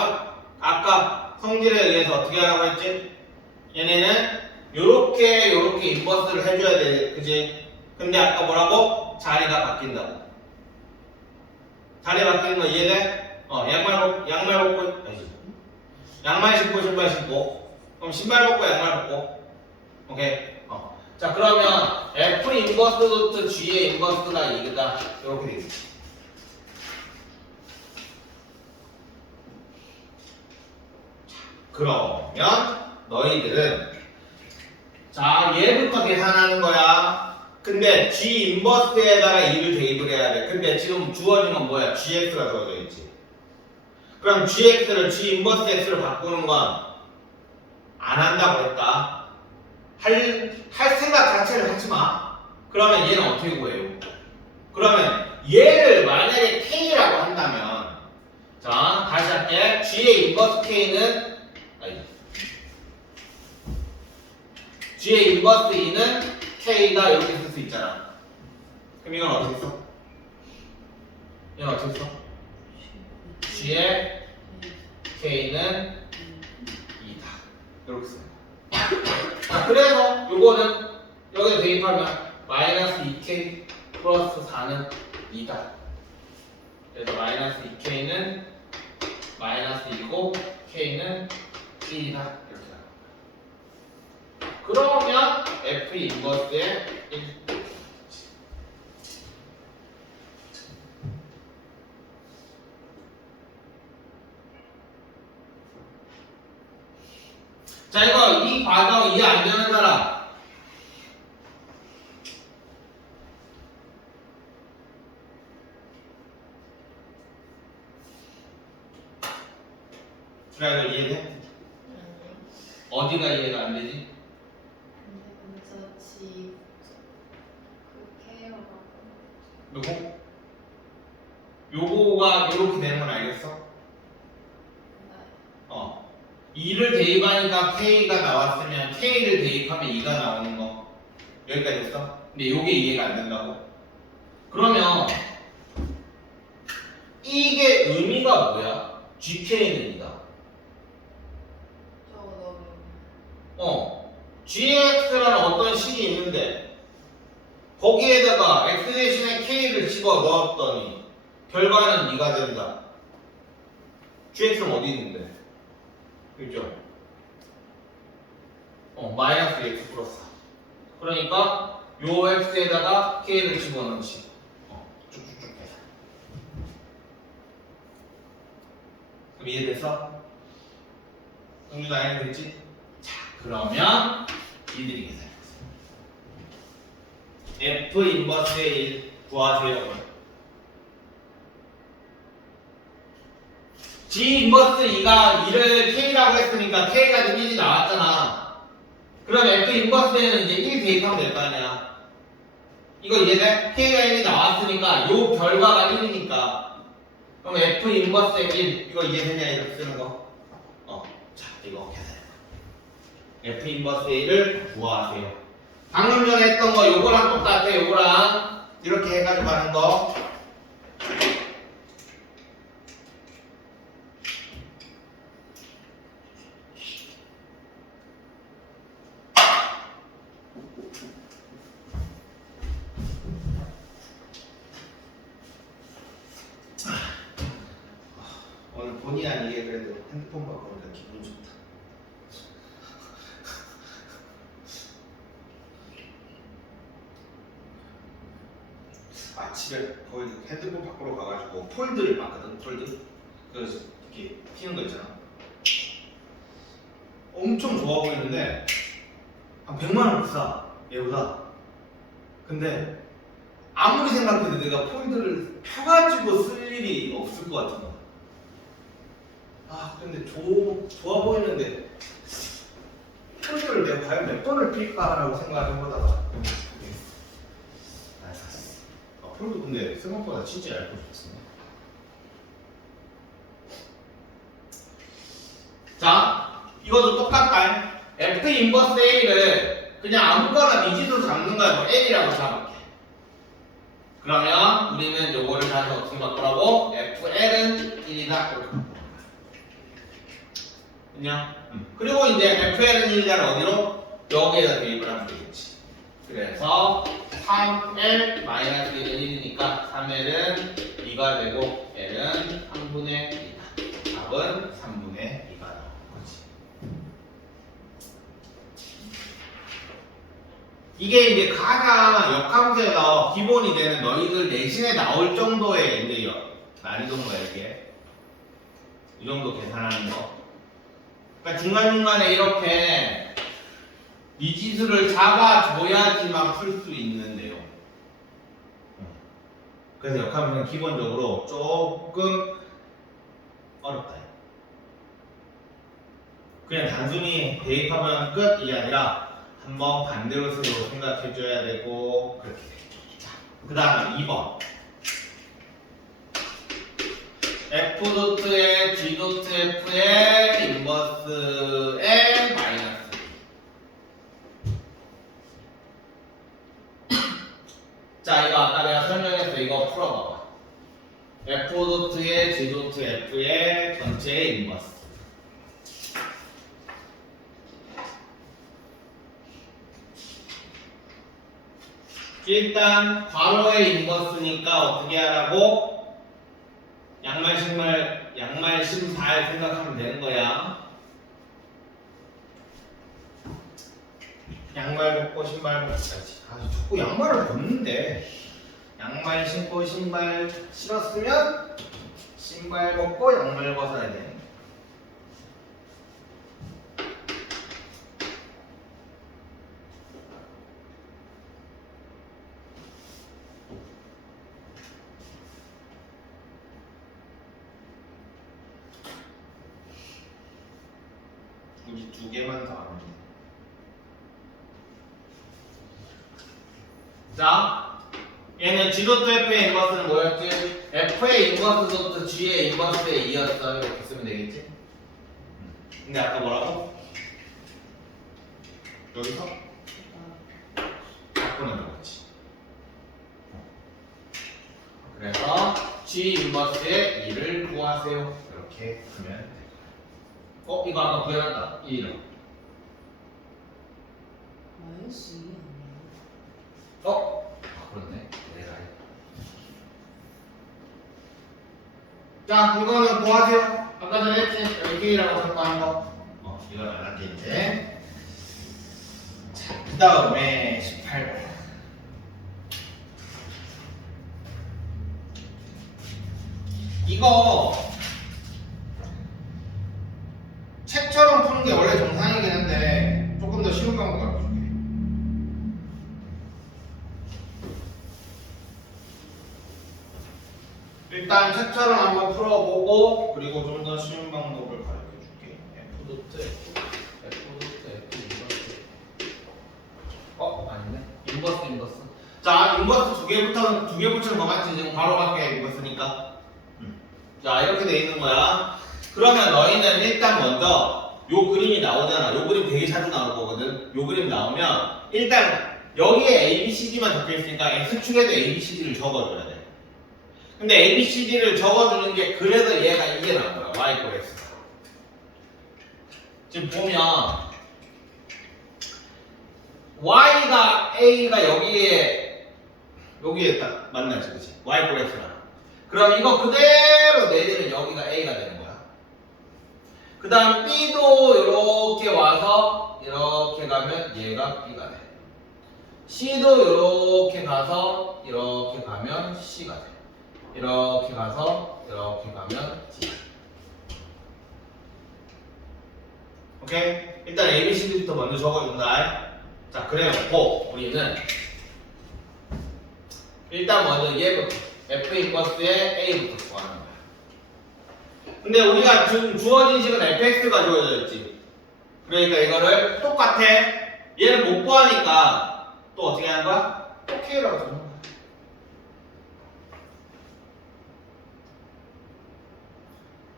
아까 성질에 의해서 어떻게 하라고 했지? 얘네는 요렇게 인버스를 해줘야 돼, 그지? 근데 아까 뭐라고? 자리가 바뀐다고. 자리 바뀌는 거 이해돼? 양말 벗고, 아니지. 양말 신고, 신발 신고. 그럼 신발 벗고, 양말 벗고. 오케이? 자, 그러면 F 인버스 도트 G의 인버스가 이거다. 이렇게 되겠지. 그러면 너희들은 자, 얘부터 계산하는 거야. 근데 G 인버스에다가 2를 대입을 해야 돼. 근데 지금 주어진 건 뭐야? GX가 주어져 있지. 그럼 GX를 G 인버스 X를 바꾸는 건 안 한다고 했다. 할 생각 자체를 하지 마. 그러면 얘는 어떻게 구해요? 그러면 얘를 만약에 K라고 한다면 자, 다시 할게. G의 인버스 K는 G의 인버스 2는 K다 이렇게 쓸 수 있잖아. 그럼 이건 어떻게 써? 이건 어떻게 써? G의 K는 2다. 이렇게 써요. 자, 그래서 요거는 여기에 대입하면 마이너스 2K 플러스 4는 2다. 그래서 마이너스 2K는 마이너스 2고 K는 1이다. 그러면 F 인버스의 1. 자, 이거 이 과정 이해 안 되는 사람. 그래, 이거 이해돼? 어디가 이해가 안 되지? 요거? 요거가 이렇게 되는 건 알겠어? 2를 대입하니까 K가 나왔으면 K를 대입하면 2가 나오는 거 여기까지 했어? 근데 요게 이해가 안 된다고? 그러면 이게 의미가 뭐야? GK는 2다. qx라는 어떤 식이 있는데 거기에다가 x 대신에 k를 집어넣었더니 결과는 2가 된다. gx는 어디 있는데? 그죠? 마이너스 x 플러스 4. 그러니까 요 x에다가 k를 집어넣은 식. 쭉쭉쭉 해서. 그럼 이해됐어? 응주다 이해됐지? 자, 그러면 이들이 계산해보세요. f 인버스의 1 구하세요. g 인버스 2가 2를 k라고 했으니까 k가 지금 1이 나왔잖아. 그럼 f 인버스에는 이제 1 대입하면 될 거 아니야. 이거 이해돼? k가 1이 나왔으니까 요 결과가 1이니까 그럼 f 인버스의 1 이거 이해되냐 이렇게 쓰는 거. 자 이거 계산해. f 인버스의 1을 구하세요. 방금 전에 했던 거 요거랑 똑같아. 요거랑 이렇게 해가지고 하는 거. 오늘 본의 아니게 그래도 핸드폰 바꾸니까 기분 좋다. 아침에 거의 핸드폰 밖으로 가가지고 폴드를 봤거든. 폴드. 그래서 이렇게 피는 거 있잖아. 엄청 좋아 보이는데 한 100만 원 비싸. 얘보다. 근데 아무리 생각해도 내가 폴드를 펴가지고 쓸 일이 없을 것 같은 거야. 근데 좋아 보이는데 폴드를 내가 과연 몇 번을 필까라고 생각을 해보다가 폴드 근데 생각보다 진짜 얇고 좋습니다. 자, 이것도 똑같다. f 인버스 a를 그냥 아무거나 미지수로 잡는 거야. 뭐 l이라고 잡을게. 그러면 우리는 요거를 다시 어떻게 바꾸라고? fl은 1이다. 그냥 그리고 이제 fl은 1이라는 어디로? 여기에다 대입을 하면 되겠지. 그래서 3l 마이너스 1은 1이니까 3l은 2가 되고 l은 3분의 2다. 답은 3분의 2가 나오는 거지. 이게 이제 가장 역함수에서 기본이 되는 너희들 내신에 나올 정도의 이제 난이도인 거야 이게. 이 정도 계산하는 거. 그러니까 중간중간에 이렇게 미지수를 잡아줘야지만 풀 수 있는데요. 그래서 역함수는 기본적으로 조금 어렵다. 그냥 단순히 대입하면 끝 이게 아니라 한번 반대로 생각해줘야 되고 그렇게 돼. 자, 그 다음에 2번 f.의 g.f의 인버스의 마이너스. 자, 이거 아까 내가 설명했어. 이거 풀어봐봐. f.의 g.f의 전체의 인버스. 일단 괄호의 인버스니까 어떻게 하라고? 양말 신발 생각하면 되는 거야. 양말 벗고 신발 벗고. 자꾸 양말을 벗는데 양말 신고 신발 신었으면 신발 벗고 양말 벗어야 돼. 굳이 2개만 더 하면 돼. 자, 얘는 g.f의 인버스는 뭐였지? f의 인버스 도트 g의 인버스의 2였어. 이렇게 쓰면 되겠지? 근데 아까 뭐라고? 여기서 바꾸는 거지. 그래서 g 인버스의 2를 구하세요. 이렇게 하면 돼. 이거 아까 구해놨다. 이 이름. 마이너스 2 아니에요? 그렇네. 내가 자, 이거는 뭐 하세요? 아까 전에 했지? LK라고 생각하는 거. 이거는 나한테 이제. 자, 그 다음에 18번. 이거 책처럼 푸는 게 원래 정상이긴 한데 조금 더 쉬운 방법 알려줄게. 일단 책처럼 한번 풀어보고 그리고 좀 더 쉬운 방법을 가르쳐줄게. 아니네. 인버스. 자, 인버스 두 개 붙이는 거 맞지? 지금 바로 갈게 인버스니까. 자, 이렇게 돼 있는 거야. 그러면 너희는 일단 먼저 요 그림이 나오잖아. 요 그림 되게 자주 나올 거거든. 요 그림 나오면 일단 여기에 ABCD만 적혀 있으니까 X축에도 ABCD를 적어줘야 돼. 근데 ABCD를 적어주는 게 그래서 얘가 이게 나온 거야. Y 꼴 X. 지금 보면 A가 여기에 딱 만나지, 그치? Y 꼴 X랑. 그럼 이거 그대로 내리면 여기가 A가 되는 거야. 그 다음 B도 이렇게 와서 이렇게 가면 얘가 B가 돼. C도 이렇게 가서 이렇게 가면 C가 돼. 이렇게 가서 이렇게 가면 D. 오케이? 일단 ABCD부터 먼저 적어준다. 자, 그래놓고 우리는 일단 먼저 얘부터 F 인버스의 A부터 구하는 거야. 근데 우리가 지금 주어진 식은 fx가 주어져 있지. 그러니까 이거를 똑같아. 얘는 못 구하니까 또 어떻게 하는 거야? 또 k라고 적는 거야.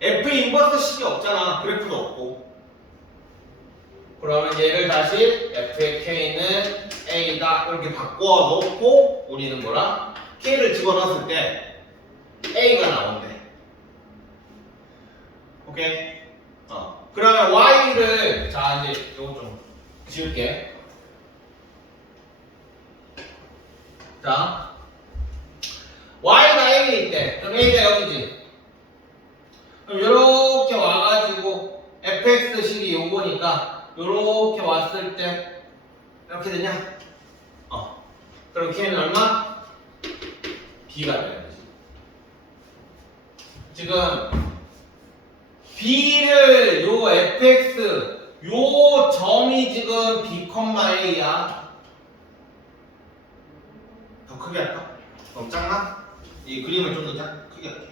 f 인버스 식이 없잖아. 그래프도 없고. 그러면 얘를 다시 f의 k는 a다 이렇게 바꿔 놓고 우리는 뭐라? k를 집어넣었을 때 a가 나온대. 오케이? 그러면 y를 자 이제 요거 좀 지울게. 자, y가 a에 있대. 그럼 a가 여기지. 그럼 요렇게 와가지고 fx식이 요거니까 요렇게 왔을 때 이렇게 되냐? 그럼 k는 얼마? b가 돼야 되지. 지금 b를 요 fx 요 점이 지금 b, a야. 더 크게 할까? 너무 작나? 이 그림을 좀 더 크게 할게.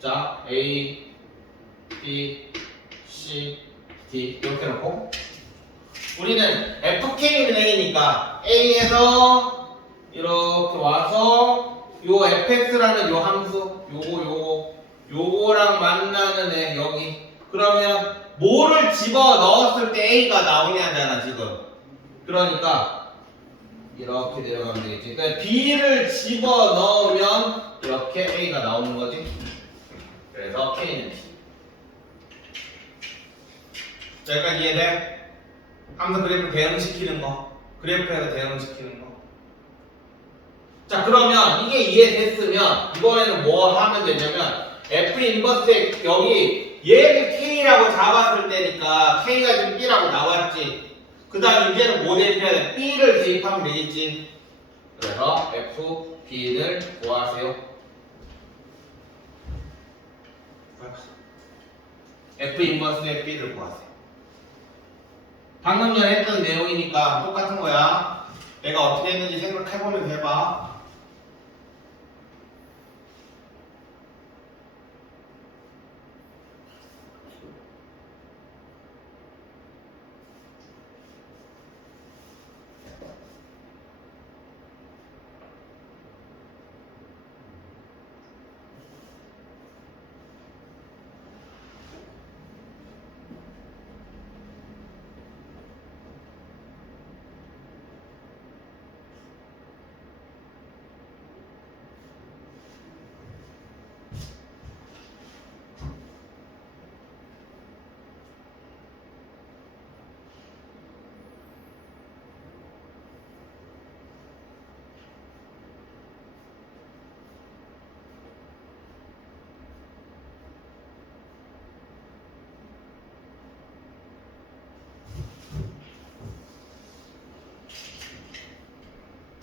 자, a, b, c, d 이렇게 놓고 우리는 fk는 a니까 a에서 이렇게 와서 요 fx라는 요 함수 요거랑 만나는 애 여기. 그러면 뭐를 집어 넣었을 때 a가 나오냐잖아 지금. 그러니까 이렇게 내려가면 되겠지. 그러니까 b를 집어 넣으면 이렇게 a가 나오는 거지. 그래서 k는 b. 여기까지 이해돼? 함수 그래프 대응시키는 거. 그래프에서 대응시키는 거. 자, 그러면 이게 이해됐으면 이번에는 뭐 하면 되냐면 F 인버스 여기 얘를 K라고 잡았을 때니까 K가 지금 B라고 나왔지. 그 다음 이제는 뭐 대입해야 돼? B를 대입하면 되겠지. 그래서 F, B를 구하세요. F 인버스의 B를 구하세요. 방금 전에 했던 내용이니까 똑같은 거야. 내가 어떻게 했는지 생각해보면서 해봐.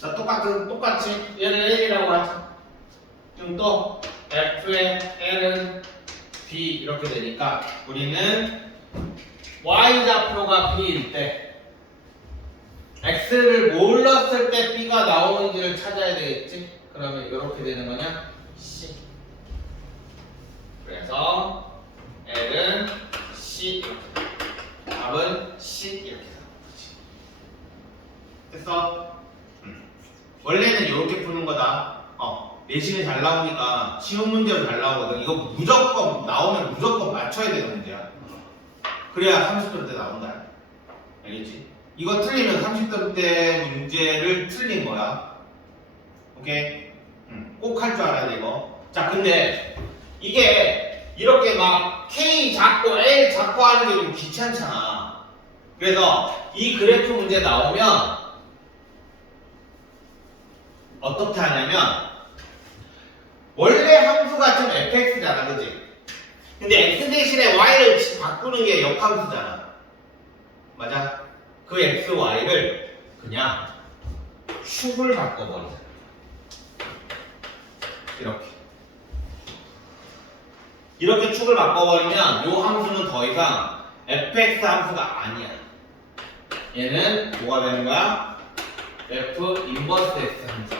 자, 똑같이 얘를 L이라고 하자. 그럼 또 F의 L은 B 이렇게 되니까 우리는 Y좌표가 B일 때 X를 몰랐을 때 B가 나오는지를 찾아야 되겠지? 그러면 이렇게 되는 거냐? C. 그래서 L은 C 이렇게 답은 C 이렇게 나오는 거지. 됐어? 원래는 이렇게 푸는 거다. 내신이 잘 나오니까 시험 문제로 잘 나오거든. 이거 무조건 나오면 무조건 맞춰야 되는 문제야. 그래야 30점 때 나온다. 알겠지? 이거 틀리면 30점 때 문제를 틀린 거야. 오케이? 꼭 할 줄 알아야 돼 이거. 자, 근데 이게 이렇게 막 K 잡고 L 잡고 하는 게 좀 귀찮잖아. 그래서 이 그래프 문제 나오면 어떻게 하냐면 원래 함수가 좀 fx잖아, 그지? 근데 x 대신에 y를 바꾸는 게 역함수잖아. 맞아? 그 x, y를 그냥 축을 바꿔버리자. 이렇게 축을 바꿔버리면 이 함수는 더 이상 fx 함수가 아니야. 얘는 뭐가 되는 거야? f 인버스 x 함수.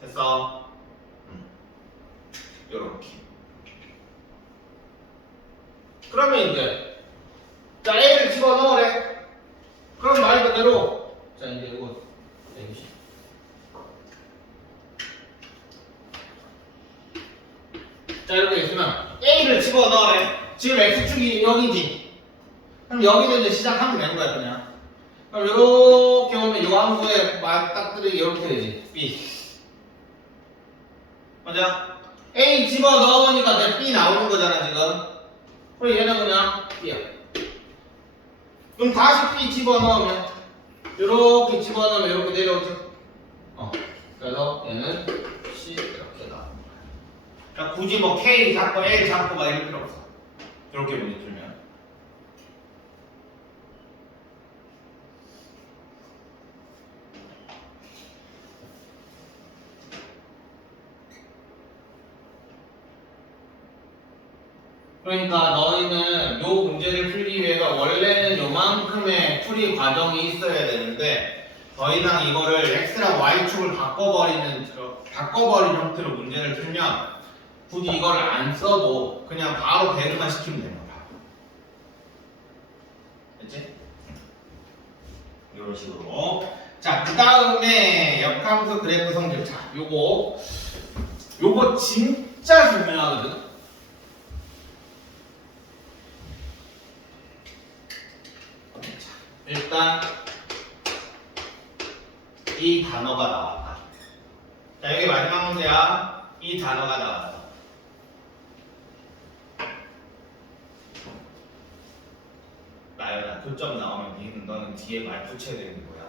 됐어? 요렇게. 그러면 이제 자 A를 집어넣으래. 그럼 말 그대로 자 이제 이거 여기시. 자 이렇게 있으면 A를 집어넣으래. 지금 X축이 여기지. 그럼 여기서 이제 시작하면 되는 거야 그냥. 그럼 이렇게 오면 이 함수에 맞닥뜨리기 이렇게 되지. B. 맞아? A 집어넣으니까 내 B 나오는 거잖아 지금. 그럼 얘는 그냥 B야. 그럼 다시 B 집어넣으면 이렇게 집어넣으면 이렇게 내려오지. 그래서 얘는 C 이렇게 나오는 거야. 그러니까 굳이 뭐 K 잡고 L 잡고 막 이럴 필요 없어. 이렇게 문제 풀면. 그러니까 너희는 요 문제를 풀기 위해서 원래는 요만큼의 풀이 과정이 있어야 되는데 더 이상 이거를 x랑 y축을 바꿔버린 형태로 문제를 풀면 굳이 이걸 안 써도 그냥 바로 배분만 시키면 되는 거야. 됐지? 이런 식으로. 자, 그 다음에 역함수 그래프 성질. 자, 요거 진짜 중요하거든. 일단 이 단어가 나왔다. 자, 여기 마지막 문제야. 이 단어가 나왔어. 나연아, 교점 나오면 너는 뒤에 말 붙여야 되는 게 뭐야?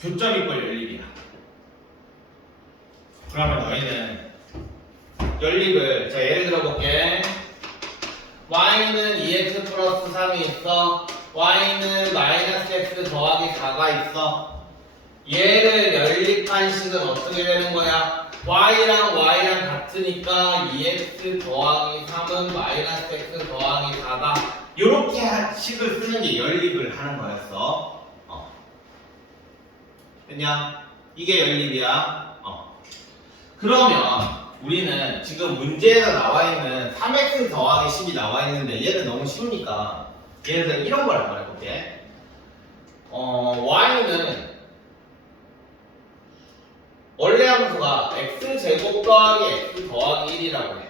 교점이 꼴 연립이야. 그러면 너희는 연립을 자 예를 들어 볼게. y는 2x 플러스 3이 있어. y는 마이너스 x 더하기 4가 있어. 얘를 연립한 식은 어떻게 되는 거야? y랑 y랑 같으니까 2x 더하기 3은 마이너스 x 더하기 4다. 이렇게 식을 쓰는 게 연립을 하는 거였어. 그냥 이게 연립이야. 그러면 우리는 지금 문제에서 나와 있는 3x 더하기 10이 나와 있는데 얘는 너무 쉬우니까 예를 들어 이런 걸 한번 해볼게. y는 원래 함수가 x제곱 더하기 x 더하기 1이라고 해.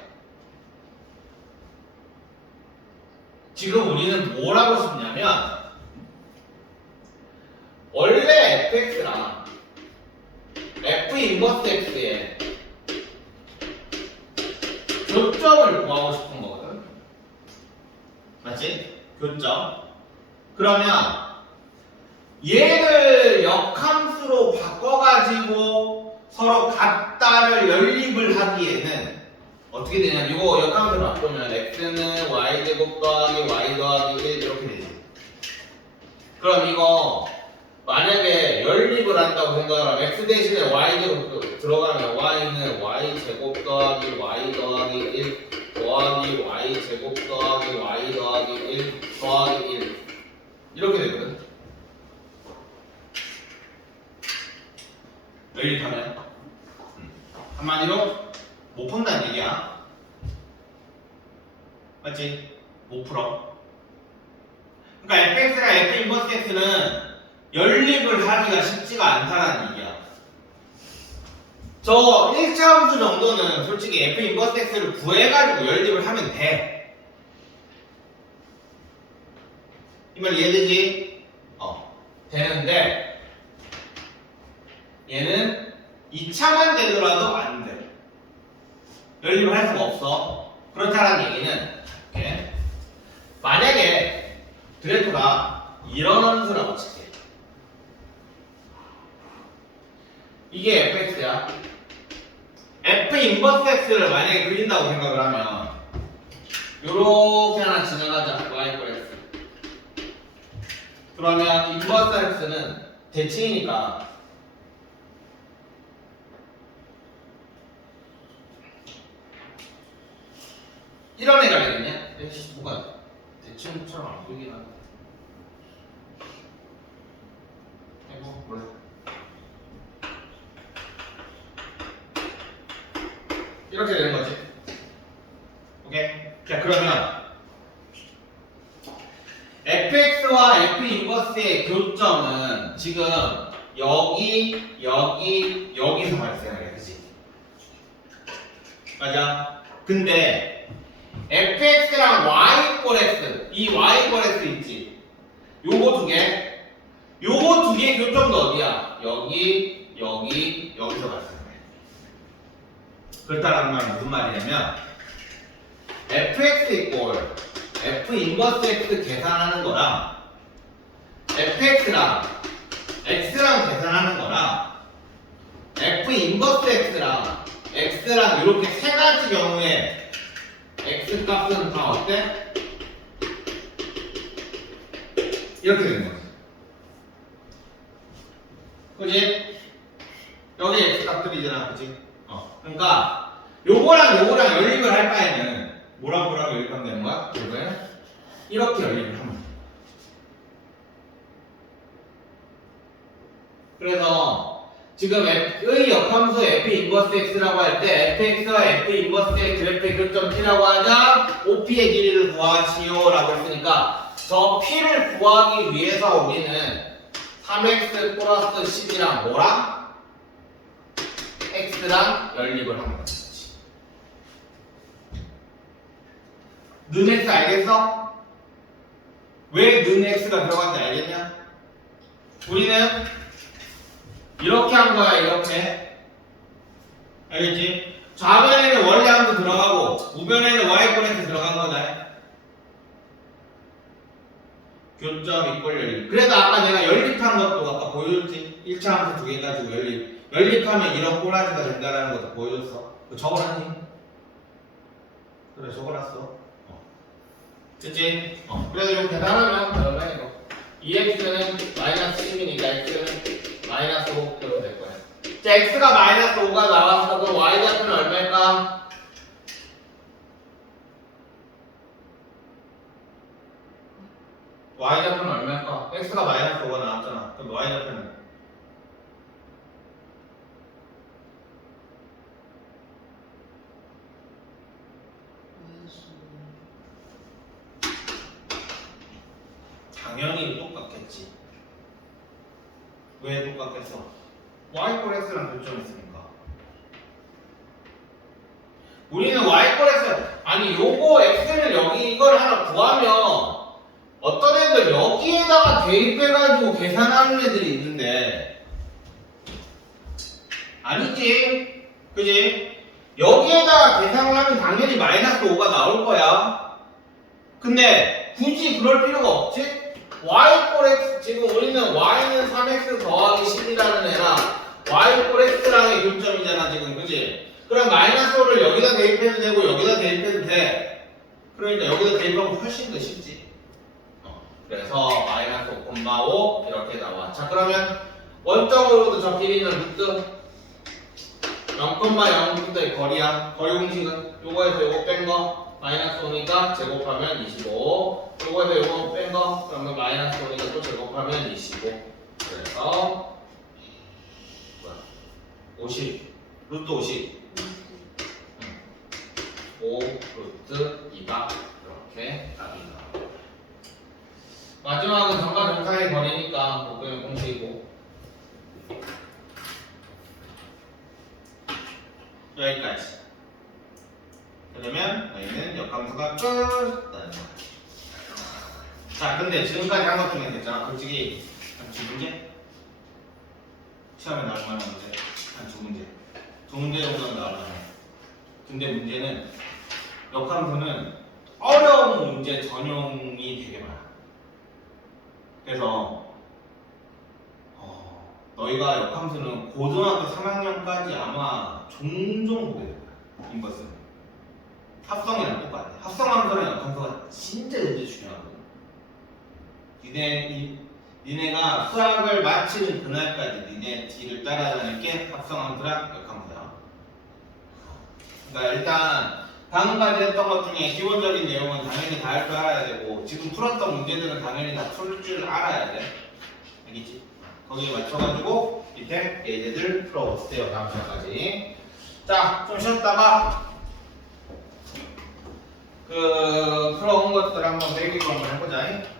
지금 우리는 뭘 하고 싶냐면 원래 fx랑 f 인버스 x에 교점을 구하고 싶은 거거든. 맞지? 교점. 그러면 얘를 역함수로 바꿔가지고 서로 같다를 연립을 하기에는 어떻게 되냐면 이거 역함수로 바꾸면 x는 y제곱 더하기 y 더하기 1 이렇게 되지. 그럼 이거 만약에 연립을 한다고 생각하면 x 대신에 y제곱 들어가면 y는 y제곱 더하기 y 더하기 1 더하기 y제곱 더하기 y 더하기 1 더하기 1 이렇게 되거든. 연립하면 한마디로 못 푼다는 얘기야. 맞지? 못 풀어. 그러니까 fx랑 f 인버스 x는 연립을 하기가 쉽지가 않다는 얘기야. 저 1차 함수 정도는 솔직히 f 인버스 x를 구해가지고 연립을 하면 돼. 이 말 이해되지? 되는데 얘는 2차만 되더라도 안 돼. 연립을 할 수가 없어. 그렇다는 얘기는 이렇게 만약에 그래프가 이런 함수라고 칠게. 이게 fx야. f 인버스 x를 만약에 그린다고 생각을 하면 요렇게 하나 지나가자. y x. 그러면 인버스 x는 대칭이니까 이런 애가 되겠냐? 뭐가 대칭처럼 안 보이긴 하네. 아이고 몰라. 이렇게 되는 거지. 오케이? 자 그러면 fx와 f 인버스의 교점은 지금 여기서 발생해. 그치? 맞아? 근데 fx랑 y 꼴 x 이 y 꼴 x 있지? 요거 두 개 교점도 어디야? 여기서 발생해. 그렇다는 말은 무슨 말이냐면 fx 이꼴 f 인버스 x 계산하는 거랑 fx랑 x랑 계산하는 거랑 f 인버스 x랑 이렇게 세 가지 경우에 x 값은 다 어때? 이렇게 되는 거지. 그지? 여기 x 값들이잖아. 그지? 그러니까 요거랑 연립을 할 바에는 뭐랑 연립하면 되는 거야? 이거는 이렇게 연립을 하면 돼. 그래서 지금 f의 역함수 f 인버스 x라고 할 때 fx와 f 인버스 x 그래프의 교점 p라고 하자 OP의 길이를 구하시오 라고 했으니까 저 p를 구하기 위해서 우리는 3x 플러스 10이랑 뭐랑? x랑 연립을 하는 거지. 는 x 알겠어? 왜 는 x가 들어간지 알겠냐? 우리는 이렇게 한 거야. 이렇게 알겠지? 좌변에는 원래 함수 들어가고 우변에는 y꼴에서 들어간 거다. 교점 이꼴 연립. 그래도 아까 내가 연립한 것도 아까 보여줬지? 1차 함수 두 개 가지고 연립하면 이런 꼬라지가 된다라는 것도 보여줬어. 그거 적어놨니? 그래 적어놨어. 됐지? 그래서 이거 계산하면 얼마야 이거? 2x는 마이너스 10이니까 x는 마이너스 5 이렇게 될 거야. 자, x가 마이너스 5가 나왔어. 그럼 y좌표는 얼마일까? y좌표는 얼마일까? x가 마이너스 5가 나왔잖아. 그럼 y좌표는 당연히 똑같겠지. 왜 똑같겠어? y꼴 x랑 교점했으니까. 우리는 y꼴 x 아니 요거 x를 여기 이걸 하나 구하면 어떤 애들 여기에다가 대입해가지고 계산하는 애들이 있는데 아니지, 그지? 여기에다가 계산을 하면 당연히 마이너스 5가 나올 거야. 근데 굳이 그럴 필요가 없지? y 꼴 x 지금 우리는 y는 3x 더하기 10이라는 애라 y 꼴 x랑의 교점이잖아 지금 그지? 그럼 마이너스 5를 여기다 대입해도 되고 여기다 대입해도 돼. 그러니까 여기다 대입하면 훨씬 더 쉽지. 그래서 마이너스 5,5 이렇게 나와. 자 그러면 원점으로도 저 길이는 루트 0,0부터의 거리야. 거리 공식은 요거에서 요거 뺀 거 마이너스 5니까 제곱하면 25. 요거에서 요거 뺀 거 그러면 마이너스 5니까 또 제곱하면 25. 그래서 뭐야? 50 루트 50 5 루트 2가 이렇게 답이 나와. 마지막은 점과 점 사이의 거리니까 목표는 공식이고 여기까지. 그러면 저희는 역함수가 끝. 자, 근데 지금까지 한 것 중에 됐잖아. 솔직히 한 두 문제? 시험에 나올 만한 문제 한 두 문제. 두 문제 정도는 나오잖아. 근데 문제는 역함수는 어려운 문제 전용이 되게 많아. 그래서 너희가 역함수는 고등학교 3학년까지 아마 종종 보게 될 거야. 인버스는. 합성이랑 똑같아. 합성함수랑 역함수가 진짜 문제 중요하거든. 니네가 수학을 마치는 그날까지 니네 뒤를 따라다닐 게 합성함수랑 역함수야. 그러니까 일단 방금까지 했던 것 중에 기본적인 내용은 당연히 다 할 줄 알아야 되고 지금 풀었던 문제들은 당연히 다 풀 줄 알아야 돼. 알겠지? 거기에 맞춰가지고 밑에 예제들 풀어보세요. 다음 시간까지. 자, 좀 쉬었다가 풀어온 것들 한번 매기고 한번 해보자.